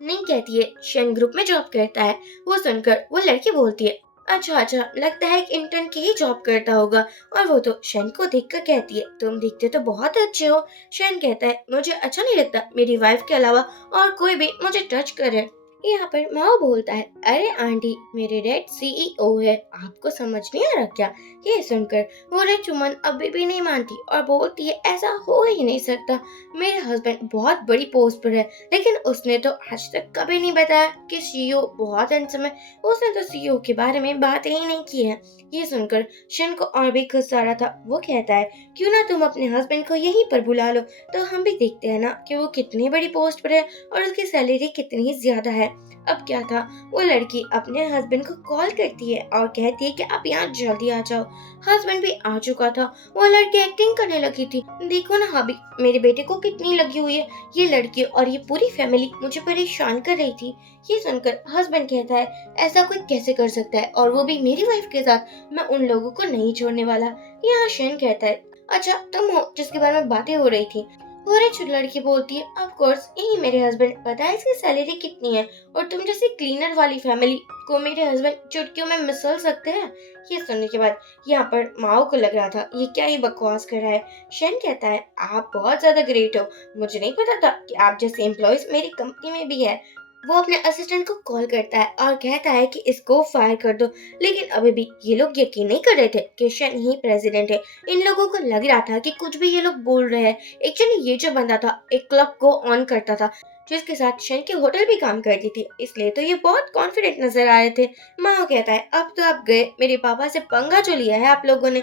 नहीं कहती है, शन ग्रुप में जॉब करता है। वो सुनकर वो लड़की बोलती है, अच्छा अच्छा, लगता है एक इंटर्न की ही जॉब करता होगा। और वो तो शन को देखकर कहती है, तुम दिखते तो बहुत अच्छे हो। शन कहता है, मुझे अच्छा नहीं लगता मेरी वाइफ के अलावा और कोई भी मुझे टच करे। यहाँ पर माओ बोलता है, अरे आंटी, मेरे डैड सीईओ है, आपको समझ नहीं आ रहा क्या? ये सुनकर वो रिच वुमन अभी भी नहीं मानती और बोलती है, ऐसा हो ही नहीं सकता, मेरे हस्बैंड बहुत बड़ी पोस्ट पर है, लेकिन उसने तो आज तक कभी नहीं बताया कि सीईओ बहुत हैंडसम है। उसने तो सीईओ के बारे में बात ही नहीं की है। ये सुनकर शन को और भी गुस्सा आ रहा था। वो कहता है, क्यों ना तुम अपने हस्बैंड को यहीं पर बुला लो, तो हम भी देखते हैं ना कि वो कितनी बड़ी पोस्ट पर है और उसकी सैलरी कितनी ज्यादा है। अब क्या था, वो लड़की अपने हस्बैंड को कॉल करती है और कहती है कि आप यहाँ जल्दी आ जाओ। हस्बैंड भी आ चुका था। वो लड़की एक्टिंग करने लगी थी, देखो ना अभी मेरे बेटे को कितनी लगी हुई है। ये लड़की और ये पूरी फैमिली मुझे परेशान कर रही थी। ये सुनकर हस्बैंड कहता है, ऐसा कोई कैसे कर सकता है, और वो भी मेरी वाइफ के साथ? मैं उन लोगों को नहीं छोड़ने वाला। यहाँ शेन कहता है, अच्छा तुम हो जिसके बारे में बातें हो रही थी? वो रिच लड़की बोलती है, ऑफ कोर्स यही मेरे हस्बैंड, पता है इसकी सैलरी कितनी है? और तुम जैसे क्लीनर वाली फैमिली को मेरे हस्बैंड चुटकियों में मिसल सकते हैं? ये सुनने के बाद यहाँ पर माओ को लग रहा था, ये क्या ही बकवास कर रहा है। शेन कहता है, आप बहुत ज्यादा ग्रेट हो, मुझे नहीं पता था कि आप जैसे एम्प्लॉयज मेरी कंपनी में भी है। वो अपने असिस्टेंट को कॉल करता है और कहता है कि इसको फायर कर दो, लेकिन अभी भी ये लोग यकीन नहीं कर रहे थे कि शन ही प्रेसिडेंट है। इन लोगों को लग रहा था कि कुछ भी ये लोग बोल रहे हैं। एक्चुअली ये जो बंदा था एक क्लब को ऑन करता था, जिसके साथ शन की होटल भी काम करती थी, इसलिए तो ये बहुत कॉन्फिडेंट नजर आ रहे थे। माओ कहता है, अब तो आप गए, मेरे पापा से पंगा जो लिया है आप लोगों ने।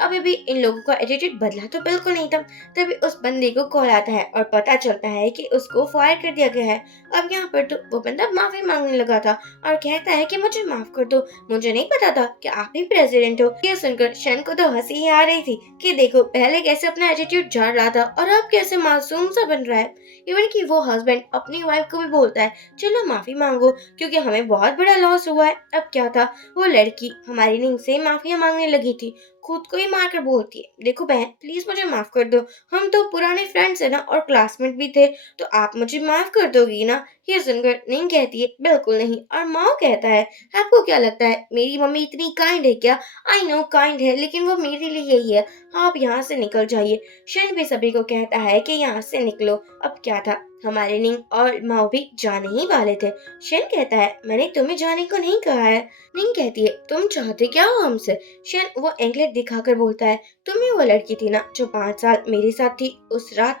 अभी भी इन लोगों का एटीट्यूड बदला तो बिल्कुल नहीं था। तभी उस बंदे को कॉल आता है और पता चलता है कि उसको फायर कर दिया गया है। अब यहाँ पर तो वो बंदा माफी मांगने लगा था और कहता है कि मुझे माफ कर दो, मुझे नहीं पता था कि आप ही प्रेसिडेंट हो। ये सुनकर शन को तो हंसी ही आ रही थी कि देखो पहले कैसे अपना एटीट्यूड झाड़ रहा था और अब कैसे मासूम सा बन रहा है। इवन कि वो हस्बैंड अपनी वाइफ को भी बोलता है, चलो माफी मांगो क्योंकि हमें बहुत बड़ा लॉस हुआ है। अब क्या था, वो लड़की हमारी नींद से माफिया मांगने लगी थी, खुद को ही मारकर बोलती है, देखो बहन प्लीज मुझे माफ कर दो, हम तो पुराने फ्रेंड्स है ना और क्लासमेट भी थे, तो आप मुझे माफ कर दोगी ना? ये सुनकर नहीं कहती है, बिल्कुल नहीं। और माओ कहता है, आपको क्या लगता है मेरी मम्मी इतनी काइंड है क्या? आई नो काइंड है, लेकिन वो मेरे लिए यही है, आप यहाँ से निकल जाइए। शन भी सभी को कहता है कि यहाँ से निकलो। अब क्या था, हमारे निंग और माओ भी जाने ही वाले थे। शन कहता है, मैंने तुम्हें जाने को नहीं कहा है। निंग कहती है, तुम चाहते क्या हो हमसे? शन वो एंकलेट दिखाकर बोलता है, तुम ही वो लड़की थी ना जो 5 साल मेरे साथ थी उस रात?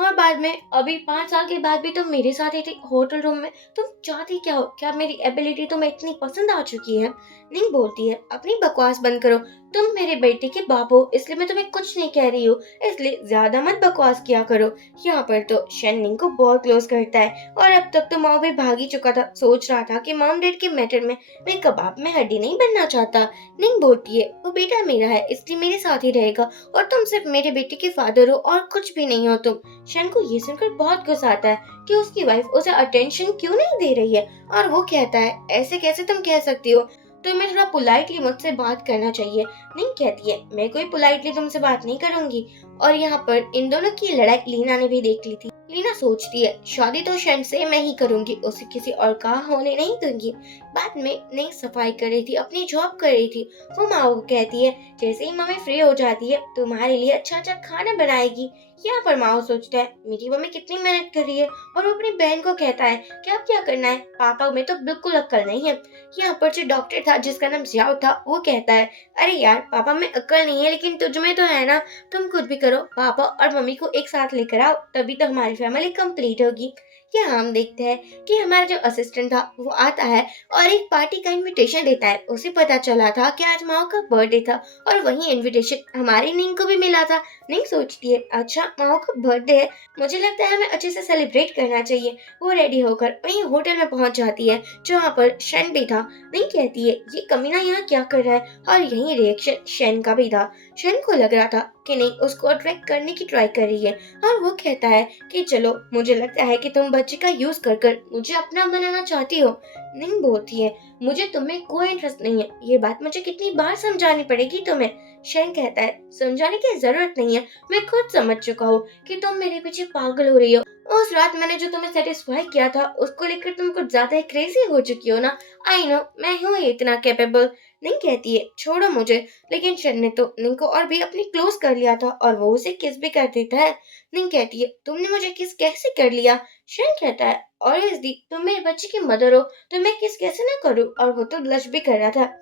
और बाद में अभी 5 साल के बाद भी तुम मेरे साथ ही थी होटल रूम में। तुम चाहती क्या हो? क्या मेरी एबिलिटी तुम्हें इतनी पसंद आ चुकी है? निंग बोलती है, अपनी बकवास बंद करो। तुम मेरे बेटे के बाप हो, इसलिए मैं तुम्हें कुछ नहीं कह रही हूँ, इसलिए ज्यादा मत बकवास किया करो। यहाँ पर तो शन निंग को बहुत क्लोज करता है और अब तक तो माँ भी भाग ही चुका था। सोच रहा था कि मॉम डैड के मैटर में मैं कबाब में हड्डी नहीं बनना चाहता। निंग बोलती है, वो बेटा मेरा है, इसलिए मेरे साथ ही रहेगा और तुम सिर्फ मेरे बेटे के फादर हो और कुछ भी नहीं हो तुम। शन को ये सुनकर बहुत गुस्सा आता है कि उसकी वाइफ उसे अटेंशन क्यों नहीं दे रही है और वो कहता है, ऐसे कैसे तुम कह सकती हो? तुम्हें थोड़ा पोलाइटली मुझसे बात करना चाहिए। निंग कहती है, मैं कोई पोलाइटली तुमसे बात नहीं करूंगी। और यहाँ पर इन दोनों की लड़ाई लीना ने भी देख ली थी। लीना सोचती है, शादी तो शन से मैं ही करूंगी, उसे किसी और का होने नहीं दूंगी। बाद में निंग सफाई कर रही थी, अपनी जॉब कर रही थी। वो माँ को कहती है, जैसे ही मम्मी फ्री हो जाती है तुम्हारे लिए अच्छा अच्छा खाना बनाएगी। यहाँ पर माओ सोचता है, मेरी मम्मी कितनी मेहनत कर रही है। और वो अपनी बहन को कहता है कि अब क्या करना है, पापा में तो बिल्कुल अक्ल नहीं है। यहाँ पर जो डॉक्टर था जिसका नाम जियाओ था, वो कहता है, अरे यार पापा में अक्ल नहीं है लेकिन तुझ में तो है ना, तुम कुछ भी करो, पापा और मम्मी को एक साथ लेकर आओ, तभी तो हमारी फैमिली कंप्लीट होगी। यहाँ हम देखते हैं कि हमारा जो असिस्टेंट था वो आता है और एक पार्टी का इनविटेशन देता है। उसे पता चला था कि आज माओ का बर्थडे था और वही इनविटेशन हमारी निंग को भी मिला था। निंग सोचती है, अच्छा माओ का बर्थडे है, मुझे लगता है हमें अच्छे से सेलिब्रेट करना चाहिए। वो रेडी होकर वहीं होटल में पहुंच जाती है जहाँ पर शन भी था। निंग कहती है, ये कमीना यहाँ क्या कर रहा है? और यही रिएक्शन शन का भी था। शन को लग रहा था कि निंग उसको अट्रैक्ट करने की ट्राई कर रही है और वो कहता है कि चलो, मुझे लगता है कि तुम बच्चे का यूज कर कर मुझे अपना बनाना चाहती हो। निंग बोलती है, मुझे तुम्हें कोई इंटरेस्ट नहीं है, ये बात मुझे कितनी बार समझानी पड़ेगी तुम्हें? शन कहता है, समझाने की जरूरत नहीं है, मैं खुद समझ चुका हूँ कि तुम मेरे पीछे पागल हो रही हो। उस रात मैंने जो तुम्हें सेटिस्फाई किया था उसको लेकर तुम कुछ ज्यादा ही क्रेजी हो चुकी हो ना। आई नो, मैं हूँ इतना कैपेबल। निंग कहती है, छोड़ो मुझे। लेकिन शन ने तो निंग को और भी अपनी क्लोज कर लिया था और वो उसे किस भी कर देता है। निंग कहती है, तुमने मुझे किस कैसे कर लिया? शन कहता है, और इस दी तुम मेरे बच्चे की मदर हो तो मैं किस कैसे ना करूं? और वो तो ब्लश भी कर रहा था।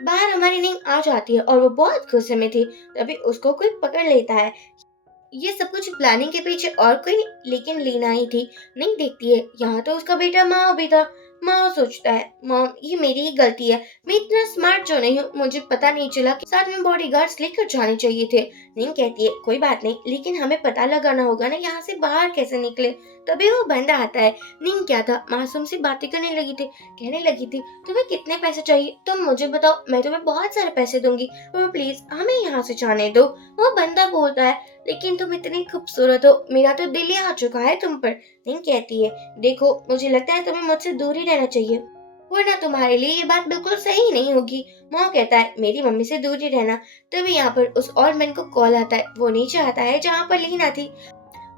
बाहर हमारी निंग आ जाती है और वो बहुत गुस्से में थी। तभी उसको कोई पकड़ लेता है। ये सब कुछ प्लानिंग के पीछे और कोई नहीं लेकिन लीना ही थी। नहीं देखती है, यहाँ तो उसका बेटा माओ भी था। माओ सोचता है, मॉम ये मेरी ही गलती है, मैं इतना स्मार्ट जो नहीं हूँ, मुझे पता नहीं चला कि साथ में बॉडीगार्ड्स लेकर जाने चाहिए थे। नहीं कहती है, कोई बात नहीं, लेकिन हमें पता लगाना होगा ना यहाँ से बाहर कैसे निकले। तभी वो बंदा आता है। नींद क्या था, मासूम सी बातें करने लगी थी, कहने लगी थी, तुम्हें कितने पैसे चाहिए तुम मुझे बताओ, मैं तुम्हें बहुत सारे पैसे दूंगी, और प्लीज हमें यहाँ से जाने दो। वो बंदा बोलता है, लेकिन तुम इतनी खूबसूरत हो, मेरा तो दिल ही आ चुका है तुम पर। नहीं कहती है, देखो मुझे लगता है तुम्हें मुझसे दूर ही रहना चाहिए, वरना तुम्हारे लिए ये बात बिल्कुल सही नहीं होगी। माँ कहता है, मेरी मम्मी से दूर ही रहना। तभी यहाँ पर उस और मैन को कॉल आता है। वो नीचे आता है जहाँ पर लीना थी।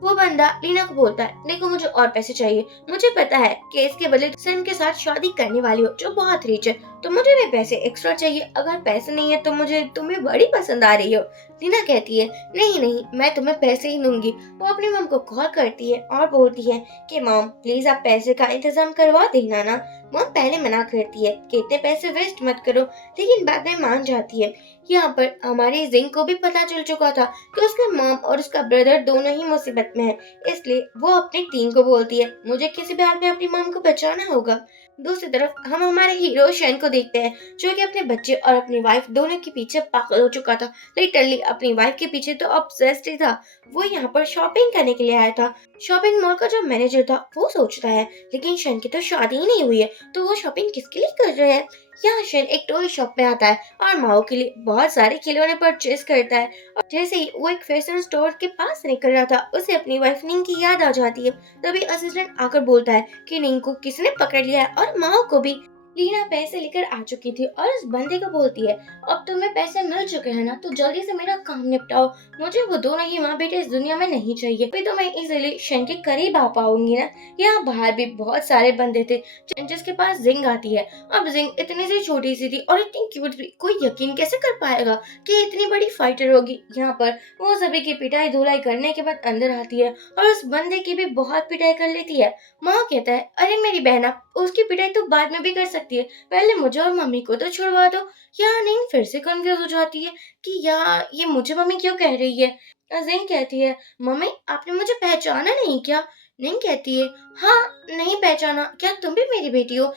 वो बंदा लीना को बोलता है, देखो मुझे और पैसे चाहिए, मुझे पता है कि इसके बदले सन के साथ शादी करने वाली हो जो बहुत रिच है, तो मुझे भी पैसे एक्स्ट्रा चाहिए। अगर पैसे नहीं है तो मुझे तुम्हें बड़ी पसंद आ रही हो। लीना कहती है, नहीं नहीं, मैं तुम्हें पैसे ही दूंगी। वो अपनी मम को कॉल करती है और बोलती है कि मॉम प्लीज आप पैसे का इंतजाम करवा देना ना। मॉम पहले मना करती है कि इतने पैसे वेस्ट मत करो, लेकिन बाद में मान जाती है। यहाँ पर हमारी जिंग को भी पता चल चुका था कि उसका मॉम और उसका ब्रदर दोनों ही मुसीबत में है, इसलिए वो अपनी टीम को बोलती है, मुझे किसी भी हाल में अपनी मॉम को बचाना होगा। दूसरी तरफ हम हमारे हीरो शैन को देखते हैं जो कि अपने बच्चे और अपनी वाइफ दोनों के पीछे पागल हो चुका था। लिटरली अपनी वाइफ के पीछे तो ऑब्सेस्ड ही था। वो यहाँ पर शॉपिंग करने के लिए आया था। शॉपिंग मॉल का जो मैनेजर था वो सोचता है, लेकिन शैन की तो शादी ही नहीं हुई है, तो वो शॉपिंग किसके लिए कर रहे हैं? यहाँ शैन एक टॉय शॉप में आता है और माओ के लिए बहुत सारे खिलौने परचेज करता है। और जैसे ही वो एक फैशन स्टोर के पास निकल रहा था, उसे अपनी वाइफ निंग की याद आ जाती है। तभी असिस्टेंट आकर बोलता है कि निंग को किसने पकड़ लिया है और माओ को भी। लीना पैसे लेकर आ चुकी थी और उस बंदे को बोलती है, अब तुम्हें पैसे मिल चुके हैं ना, तो जल्दी से मेरा काम निपटाओ, मुझे वो दोनों ही माँ बेटे इस दुनिया में नहीं चाहिए, फिर तो मैं इजीली शैन के करीब आ पाऊंगी ना। यहाँ बाहर भी बहुत सारे बंदे थे जिसके पास जिंग आती है। अब जिंग इतनी सी छोटी सी थी और इतनी क्यूट भी, कोई यकीन कैसे कर पाएगा कि इतनी बड़ी फाइटर होगी। यहाँ पर वो सभी की पिटाई धुलाई करने के बाद अंदर आती है और उस बंदे की भी बहुत पिटाई कर लेती है। माँ कहता है, अरे मेरी बहना, उसकी पिटाई तो बाद में भी कर सकती सकती है, पहले मुझे और मम्मी को तो छुड़वा दो। यहाँ निंग फिर से कंफ्यूज हो जाती है कि यार ये मुझे मम्मी क्यों कह रही है। जिंग कहती है, मम्मी आपने मुझे पहचाना नहीं क्या? निंग कहती है, हाँ नहीं पहचाना, क्या तुम भी मेरी बेटी हो?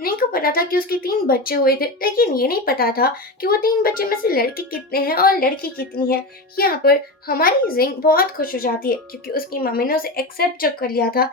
निंग को पता था कि उसके 3 बच्चे हुए थे, लेकिन ये नहीं पता था कि वो 3 बच्चे में से लड़के कितने हैं और लड़की कितनी है। यहाँ पर हमारी जिंग बहुत खुश हो जाती है क्योंकि उसकी मम्मी ने उसे एक्सेप्ट जब कर लिया था।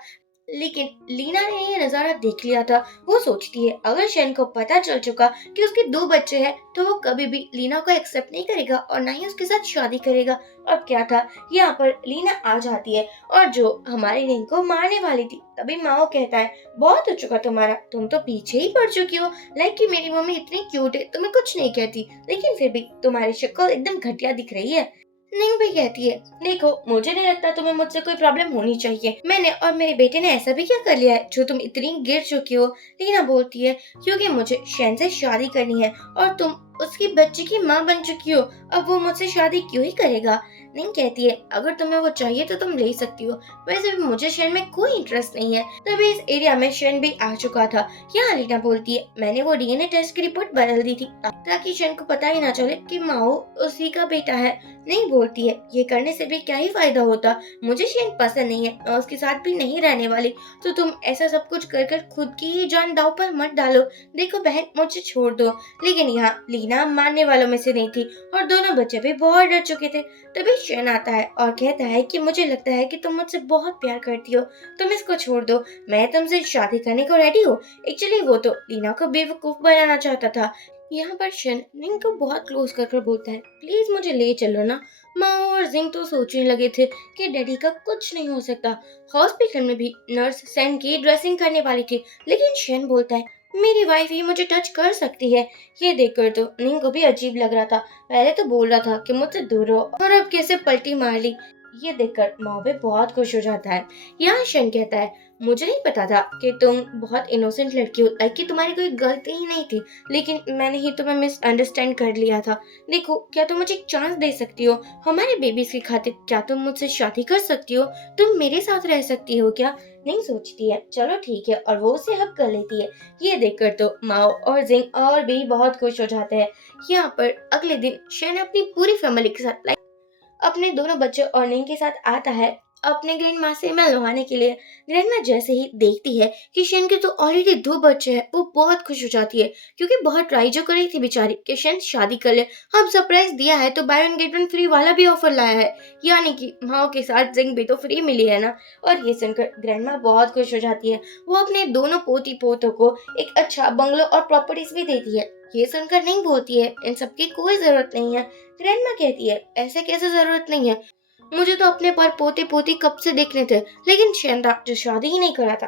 लेकिन लीना ने ये नजारा देख लिया था। वो सोचती है अगर शेन को पता चल चुका कि उसके 2 बच्चे हैं तो वो कभी भी लीना को एक्सेप्ट नहीं करेगा और ना ही उसके साथ शादी करेगा। अब क्या था, यहाँ पर लीना आ जाती है और जो हमारी रिंग को मारने वाली थी, तभी माओ कहता है, बहुत हो चुका तुम्हारा, तुम तो पीछे ही पड़ चुकी हो। लाइक कि मेरी मम्मी इतनी क्यूट है, तुम्हें कुछ नहीं कहती, लेकिन फिर भी तुम्हारी शक्ल एकदम घटिया दिख रही है। निंग भी कहती है, देखो मुझे नहीं लगता तुम्हें मुझसे कोई प्रॉब्लम होनी चाहिए, मैंने और मेरे बेटे ने ऐसा भी क्या कर लिया है जो तुम इतनी गिर चुकी हो। लीना बोलती है, क्योंकि मुझे शैन से शादी करनी है और तुम उसकी बच्ची की माँ बन चुकी हो, अब वो मुझसे शादी क्यों ही करेगा। निंग कहती है, अगर तुम्हें वो चाहिए तो तुम ले सकती हो, वैसे भी मुझे शैन में कोई इंटरेस्ट नहीं है। तभी इस एरिया में शैन भी आ चुका था। यहाँ लीना बोलती है, मैंने वो डीएनए टेस्ट की रिपोर्ट बदल दी थी ताकि शैन को पता ही ना चले कि माओ उसी का बेटा है। नहीं बोलती है, ये करने से भी क्या ही फायदा होता, मुझे शेन पसंद नहीं है और उसके साथ भी नहीं रहने वाली, तो तुम ऐसा सब कुछ कर कर खुद की ही जान दांव पर मत डालो। देखो बहन मुझे छोड़ दो। लेकिन यहाँ लीना मानने वालों में से नहीं थी और दोनों बच्चे भी बहुत डर चुके थे। तभी शेन आता है और कहता है कि मुझे लगता है कि तुम मुझसे बहुत प्यार करती हो, तुम इसको छोड़ दो, मैं तुमसे शादी करने को रेडी हूँ। एक्चुअली वो तो लीना को बेवकूफ बनाना चाहता था। यहाँ पर शन निंग को बहुत क्लोज कर बोलता है, प्लीज मुझे ले चलो ना। माओ और जिंग तो सोचने लगे थे कि डैडी का कुछ नहीं हो सकता। हॉस्पिटल में भी नर्स सैन की ड्रेसिंग करने वाली थी, लेकिन शन बोलता है, मेरी वाइफ ही मुझे टच कर सकती है। ये देखकर तो निंग को भी अजीब लग रहा था। पहले तो बोल रहा था कि मुझसे दूर रहो और अब कैसे पलटी मार ली। ये देखकर माओ भी बहुत खुश हो जाता है। यहाँ शन कहता है, मुझे नहीं पता था कि तुम बहुत इनोसेंट लड़की हो, कि तुम्हारी कोई गलती ही नहीं थी, लेकिन मैंने ही तुम्हें मिसअंडरस्टैंड कर लिया था। देखो क्या तुम मुझे एक चांस दे सकती हो, हमारे बेबीज की खातिर क्या तुम मुझसे शादी कर सकती हो, तुम मेरे साथ रह सकती हो क्या? नहीं सोचती है, चलो ठीक है, और वो उसे हक कर लेती है। ये देखकर तो माओ और जिंग और भी बहुत खुश हो जाते हैं। यहाँ पर अगले दिन शेन अपनी पूरी फैमिली के साथ अपने दोनों बच्चे और निंग के साथ आता है अपने ग्रैंड माँ से मिलवाने के लिए। ग्रैंड माँ जैसे ही देखती है कि शेन के तो ऑलरेडी 2 बच्चे हैं, वो बहुत खुश हो जाती है क्योंकि बहुत ट्राई जो करी थी बेचारी कि शेन शादी कर ले। अब सरप्राइज दिया है तो by one get one free वाला भी ऑफर लाया है, यानी कि माओ के साथ जिंग भी तो फ्री मिली है ना। और ये सुनकर ग्रैंड माँ बहुत खुश हो जाती है। वो अपने दोनों पोती पोतों को एक अच्छा बंगलो और प्रॉपर्टीज भी देती है। ये सुनकर नहीं बोलती है, इन सब की कोई जरूरत नहीं है। ग्रैंडमा कहती है, ऐसे कैसे जरूरत नहीं है, मुझे तो अपने पर पोते पोती कब से देखने थे, लेकिन शेंदा जो शादी ही नहीं करा था,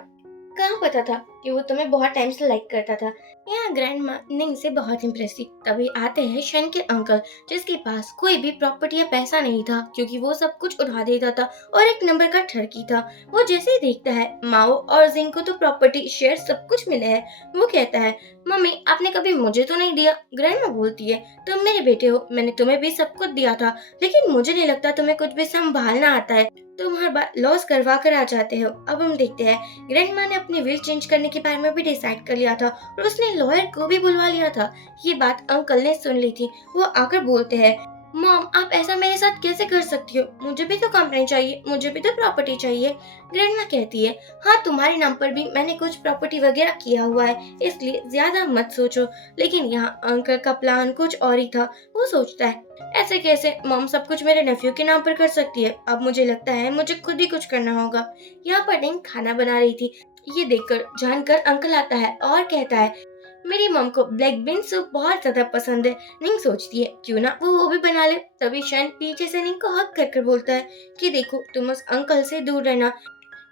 कहाँ पता था कि वो तुम्हें बहुत टाइम से लाइक करता था। यहाँ ग्रैंड माँ निंग से बहुत इम्प्रेस थी। तभी आते हैं शेन के अंकल, जिसके पास कोई भी प्रॉपर्टी या पैसा नहीं था क्योंकि वो सब कुछ उड़ा देता था और एक नंबर का ठरकी था। वो जैसे ही देखता है माओ और जिंग को तो प्रॉपर्टी शेयर सब कुछ मिले हैं, वो कहता है, मम्मी आपने कभी मुझे तो नहीं दिया। ग्रैंड माँ बोलती है, तुम मेरे बेटे हो, मैंने तुम्हें भी सब कुछ दिया था, लेकिन मुझे नहीं लगता तुम्हें कुछ भी संभालना आता है, तुम हर बार लॉस करवा कर आ जाते हो। अब हम देखते हैं ग्रैंड माँ ने अपनी विल चेंज करने के बारे में भी डिसाइड कर लिया था और उसने लॉयर को भी बुलवा लिया था। ये बात अंकल ने सुन ली थी। वो आकर बोलते हैं, मॉम आप ऐसा मेरे साथ कैसे कर सकती हो, मुझे भी तो कंपनी चाहिए, मुझे भी तो प्रॉपर्टी चाहिए। ग्रैंड माँ कहती है, हाँ तुम्हारे नाम पर भी मैंने कुछ प्रॉपर्टी वगैरह किया हुआ है, इसलिए ज्यादा मत सोचो। लेकिन यहाँ अंकल का प्लान कुछ और ही था। वो सोचता है, ऐसे कैसे मॉम सब कुछ मेरे नेफ्यू के नाम पर कर सकती है, अब मुझे लगता है मुझे खुद ही कुछ करना होगा। यहाँ पर निंग खाना बना रही थी। ये देखकर जानकर अंकल आता है और कहता है, मेरी मम को ब्लैक बीन सूप बहुत ज्यादा पसंद है। निंग सोचती है क्यों ना वो भी बना ले। तभी शैन पीछे से निंग को हक कर बोलता है कि देखो तुम उस अंकल से दूर रहना,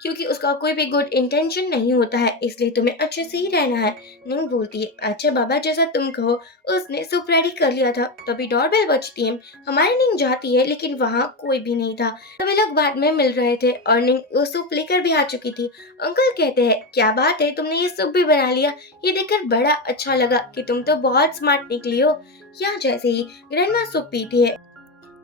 क्योंकि उसका कोई भी गुड इंटेंशन नहीं होता है, इसलिए तुम्हें अच्छे से ही रहना है। निंग बोलती है, अच्छा बाबा जैसा तुम कहो। उसने सूप रेडी कर लिया था। तभी डोरबेल बजती है। हमारी निंग जाती है लेकिन वहाँ कोई भी नहीं था। सभी लोग बाद में मिल रहे थे और निंग वो सूप लेकर भी आ चुकी थी। अंकल कहते हैं, क्या बात है तुमने ये सूप भी बना लिया, ये देखकर बड़ा अच्छा लगा कि तुम तो बहुत स्मार्ट निकली हो। यहाँ जैसे ही ग्रैंडमा सूप पीती है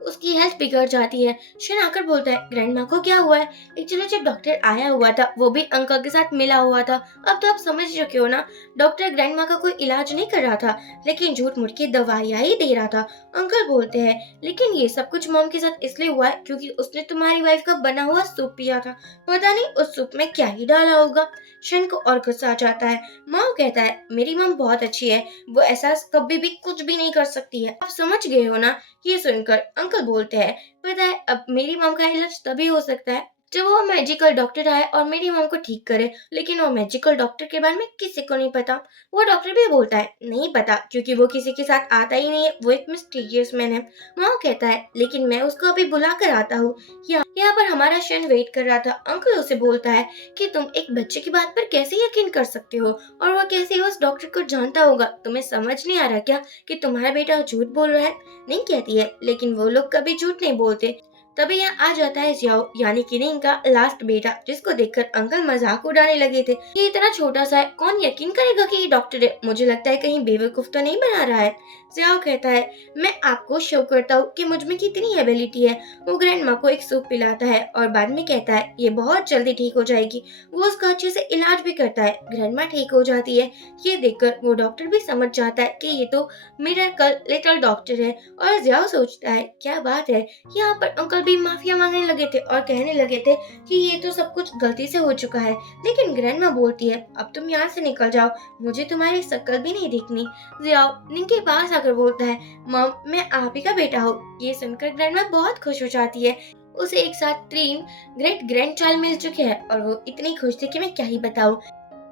उसकी हेल्थ बिगड़ जाती है। शन आकर बोलता है ग्रैंड माँ को क्या हुआ है। एक्चुअली जब डॉक्टर आया हुआ था वो भी अंकल के साथ मिला हुआ था। अब तो आप समझ चुके हो ना, डॉक्टर ग्रैंड माँ का कोई इलाज नहीं कर रहा था लेकिन झूठ मूठ की दवाइयाँ ही दे रहा था। अंकल बोलते हैं लेकिन ये सब कुछ मॉम के साथ इसलिए हुआ है क्योंकि उसने तुम्हारी वाइफ का बना हुआ सूप पिया था। पता नहीं उस सूप में क्या ही डाला होगा। शन को और गुस्सा आ जाता है। माओ कहता है मेरी मॉम बहुत अच्छी है, वो ऐसा कभी भी कुछ भी नहीं कर सकती है। आप समझ गए हो ना। ये सुनकर अंकल बोलते हैं पता है अब मेरी मॉम का इलाज तभी हो सकता है जब वो मैजिकल डॉक्टर आए और मेरी मॉम को ठीक करे। लेकिन वो मैजिकल डॉक्टर के बारे में किसी को नहीं पता। वो डॉक्टर भी बोलता है नहीं पता क्योंकि वो किसी के साथ आता ही नहीं है, वो एक मिस्टीरियस मैन है। माओ कहता है लेकिन मैं उसको अभी बुला कर आता हूँ। यहाँ पर हमारा शन वेट कर रहा था। अंकल उसे बोलता है कि तुम एक बच्चे की बात पर कैसे यकीन कर सकते हो और वो कैसे उस डॉक्टर को जानता होगा। तुम्हें समझ नहीं आ रहा क्या कि तुम्हारा बेटा झूठ बोल रहा है। नहीं कहती है लेकिन वो लोग कभी झूठ नहीं बोलते। तभी यहाँ आ जाता है जियाओ यानी कि रिंग का लास्ट बेटा, जिसको देखकर अंकल मजाक उड़ाने लगे थे। ये इतना छोटा सा है, कौन यकीन करेगा कि ये डॉक्टर है। मुझे लगता है कहीं बेवकूफ तो नहीं बना रहा है। जियाओ कहता है मैं आपको शो करता हूँ कि मुझ में कितनी एबिलिटी है। वो ग्रैंड माँ को एक सूप पिलाता है और बाद में कहता है ये बहुत जल्दी ठीक हो जाएगी। वो उसका अच्छे से इलाज भी करता है। ग्रैंड माँ ठीक हो जाती है। ये देखकर वो डॉक्टर भी समझ जाता है कि ये तो मिरेकल लिटिल डॉक्टर है। और जियाओ सोचता है क्या बात है, यहाँ पर अंकल भी माफिया मांगने लगे थे और कहने लगे थे कि ये तो सब कुछ गलती से हो चुका है। लेकिन ग्रैंडमा बोलती है अब तुम यहाँ से निकल जाओ, मुझे तुम्हारी शक्ल भी नहीं दिखनी। जियाओ निंग के पास आकर बोलता है मॉम मैं आप ही का बेटा हूँ। ये सुनकर ग्रैंडमा बहुत खुश हो जाती है। उसे एक साथ 3 ग्रेट ग्रैंड चाइल्ड मिल चुके हैं और वो इतनी खुश थी कि मैं क्या ही बताऊँ।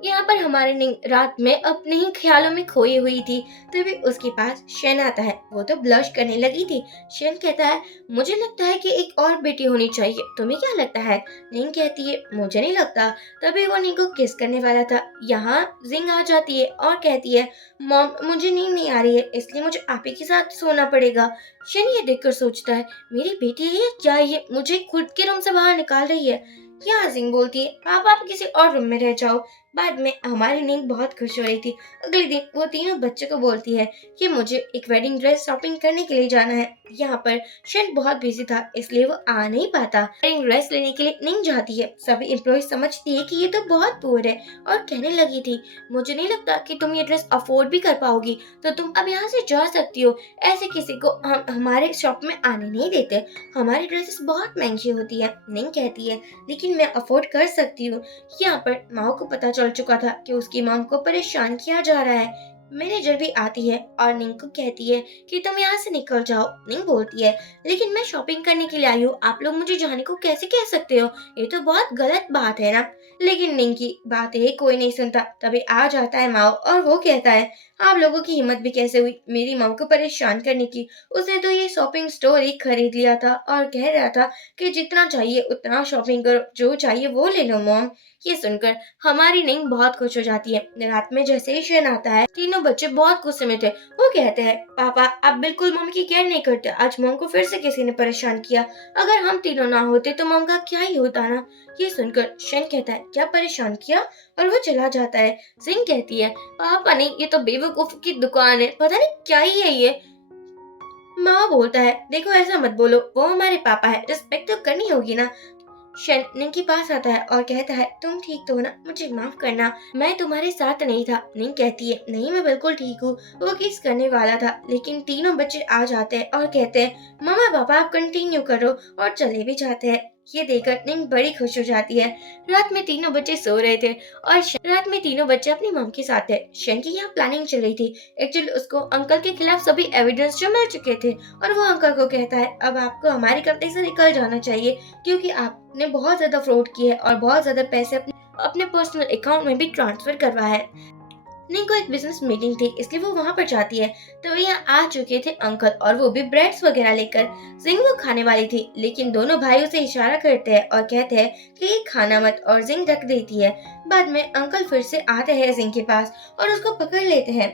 यहाँ पर हमारी निंग रात में अपने ही ख्यालों में खोई हुई थी। तभी उसके पास शेन आता है। वो तो ब्लश करने लगी थी। शेन कहता है मुझे लगता है कि एक और बेटी होनी चाहिए, तुम्हें क्या लगता है। निंग कहती है मुझे नहीं लगता। तभी वो निंग को किस करने वाला था। यहाँ जिंग आ जाती है और कहती है मॉम मुझे नींद नहीं आ रही है इसलिए मुझे आप ही के साथ सोना पड़ेगा। शेन ये देखकर सोचता है मेरी बेटी है या क्या ये मुझे खुद के रूम से बाहर निकाल रही है। यहाँ जिंग बोलती है आप किसी और रूम में रह जाओ। बाद में हमारी नींद बहुत खुश हो रही थी। अगले दिन वो तीनों बच्चों को बोलती है कि मुझे एक वेडिंग ड्रेस शॉपिंग करने के लिए जाना है। यहाँ पर शन बहुत बिजी था इसलिए वो आ नहीं पाता। वेडिंग ड्रेस लेने के लिए नींद जाती है। सभी एम्प्लॉय समझती है कि ये तो बहुत पुअर है और कहने लगी थी मुझे नहीं लगता कि तुम ये ड्रेस अफोर्ड भी कर पाओगी, तो तुम अब यहाँ से जा सकती हो। ऐसे किसी को हम हमारे शॉप में आने नहीं देते, हमारी ड्रेसेस बहुत महंगी होती है। निंग कहती है लेकिन मैं अफोर्ड कर सकती हूँ। यहाँ पर माओ को पता चल चुका था कि उसकी मॉम को परेशान किया जा रहा है। मैनेजर भी आती है और निंग को कहती है कि तुम यहाँ से निकल जाओ। निंग बोलती है लेकिन मैं शॉपिंग करने के लिए आई हूँ, आप लोग मुझे जाने को कैसे कह सकते हो, ये तो बहुत गलत बात है ना। लेकिन निंग की बातें कोई नहीं सुनता। तभी आ जाता है माओ और वो कहता है आप लोगों की हिम्मत भी कैसे हुई मेरी मॉम को परेशान करने की। उसने तो ये शॉपिंग स्टोर ही खरीद लिया था और कह रहा था कि जितना चाहिए उतना शॉपिंग करो, जो चाहिए वो ले लो मॉम। ये सुनकर हमारी निंग बहुत खुश हो जाती है। रात में जैसे ही शेन आता है तीनों बच्चे बहुत गुस्से में थे। वो कहते हैं पापा आप बिल्कुल मॉम की केयर नहीं करते, आज मॉम को फिर से किसी ने परेशान किया। अगर हम तीनों ना होते तो मॉम का क्या ही होता ना। ये सुनकर शेन कहता है क्या परेशान किया, और वो चला जाता है। जिंग कहती है पापा नहीं ये तो बेवकूफ की दुकान है, पता नहीं क्या ही है ये। माँ बोलता है देखो ऐसा मत बोलो, वो हमारे पापा है, रिस्पेक्ट तो करनी होगी ना। शन निंग के पास आता है और कहता है तुम ठीक तो हो ना, मुझे माफ करना मैं तुम्हारे साथ नहीं था। निंग कहती है नहीं मैं बिल्कुल ठीक हूँ। वो किस करने वाला था लेकिन तीनों बच्चे आ जाते हैं और कहते हैं मामा पापा आप कंटिन्यू करो, और चले भी जाते हैं। ये देखकर निंग बड़ी खुश हो जाती है। रात में तीनों बच्चे सो रहे थे और रात में तीनों बच्चे अपनी मॉम के साथ थे। शन की यहाँ प्लानिंग चल रही थी। एक्चुअली उसको अंकल के खिलाफ सभी एविडेंस जो मिल चुके थे और वो अंकल को कहता है अब आपको हमारी कंपनी से निकल जाना चाहिए क्योंकि आपने बहुत ज्यादा फ्रॉड किया है और बहुत ज्यादा पैसे अपने पर्सनल अकाउंट में भी ट्रांसफर करवाया है। निंग को एक बिजनेस मीटिंग थी इसलिए वो वहाँ पर जाती है। तो यहाँ आ चुके थे अंकल और वो भी ब्रेड्स वगैरह लेकर। जिंग वो खाने वाली थी लेकिन दोनों भाई उसे इशारा करते हैं और कहते हैं कि ये खाना मत, और जिंग रख देती है। बाद में अंकल फिर से आते हैं जिंग के पास और उसको पकड़ लेते हैं।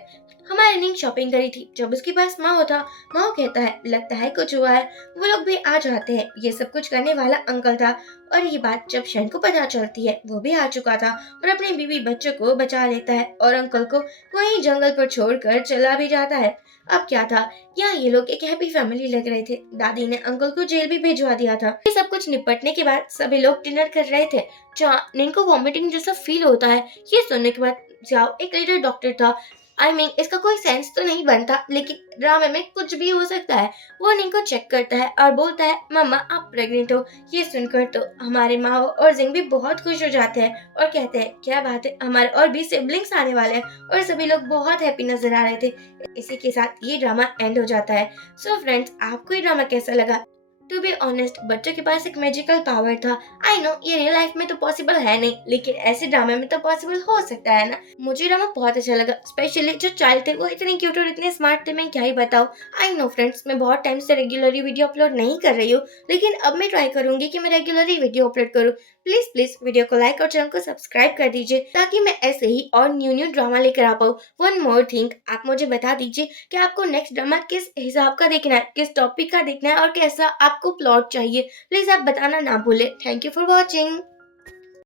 हमारे नींद शॉपिंग करी थी। जब उसके पास माओ था, माओ कहता है लगता है कुछ हुआ है। वो लोग भी आ जाते हैं। ये सब कुछ करने वाला अंकल था। और ये बात जब शैन को पता चलती है, वो भी आ चुका था और अपने बीवी बच्चों को बचा लेता है और अंकल को वहीं जंगल पर छोड़कर चला भी जाता है। अब क्या था, यहाँ ये लोग एक हैप्पी फैमिली लग रहे थे। दादी ने अंकल को जेल भी भिजवा दिया था। ये सब कुछ निपटने के बाद सभी लोग डिनर कर रहे थे, जहाँ इनको वॉमिटिंग जैसा फील होता है। ये सुनने के बाद जाओ एक लीडर डॉक्टर था। इसका कोई सेंस तो नहीं बनता, लेकिन ड्रामे में कुछ भी हो सकता है। वो निंग को चेक करता है और बोलता है मम्मा आप प्रेग्नेंट हो। ये सुनकर तो हमारे माँ और जिंग भी बहुत खुश हो जाते हैं और कहते हैं क्या बात है, हमारे और भी सिबलिंग्स आने वाले हैं। और सभी लोग बहुत हैप्पी नजर आ रहे थे। इसी के साथ ये ड्रामा एंड हो जाता है। सो फ्रेंड्स, आपको ये ड्रामा कैसा लगा? टू बी ऑनेस्ट, बच्चों के पास एक मैजिकल पावर था। आई नो ये रियल लाइफ में तो पॉसिबल है नहीं, लेकिन ऐसे ड्रामे में तो पॉसिबल हो सकता है ना। मुझे ड्रामा बहुत अच्छा लगा। स्पेशली जो चाइल्ड थे वो इतने क्यूट और इतने स्मार्ट थे, मैं क्या ही बताऊँ। आई नो फ्रेंड्स, मैं बहुत टाइम से रेगुलरली वीडियो अपलोड नहीं कर रही हूँ, लेकिन अब मैं ट्राई करूंगी कि मैं रेगुलरली वीडियो अपलोड करूँ। प्लीज प्लीज वीडियो को लाइक और चैनल को सब्सक्राइब कर दीजिए, ताकि मैं ऐसे ही और न्यू न्यू ड्रामा लेकर आ पाऊँ। वन मोर थिंग, आप मुझे बता दीजिए कि आपको नेक्स्ट ड्रामा किस हिसाब का देखना है, किस टॉपिक का देखना है और कैसा आपको प्लॉट चाहिए। प्लीज आप बताना ना भूले। Thank you for watching.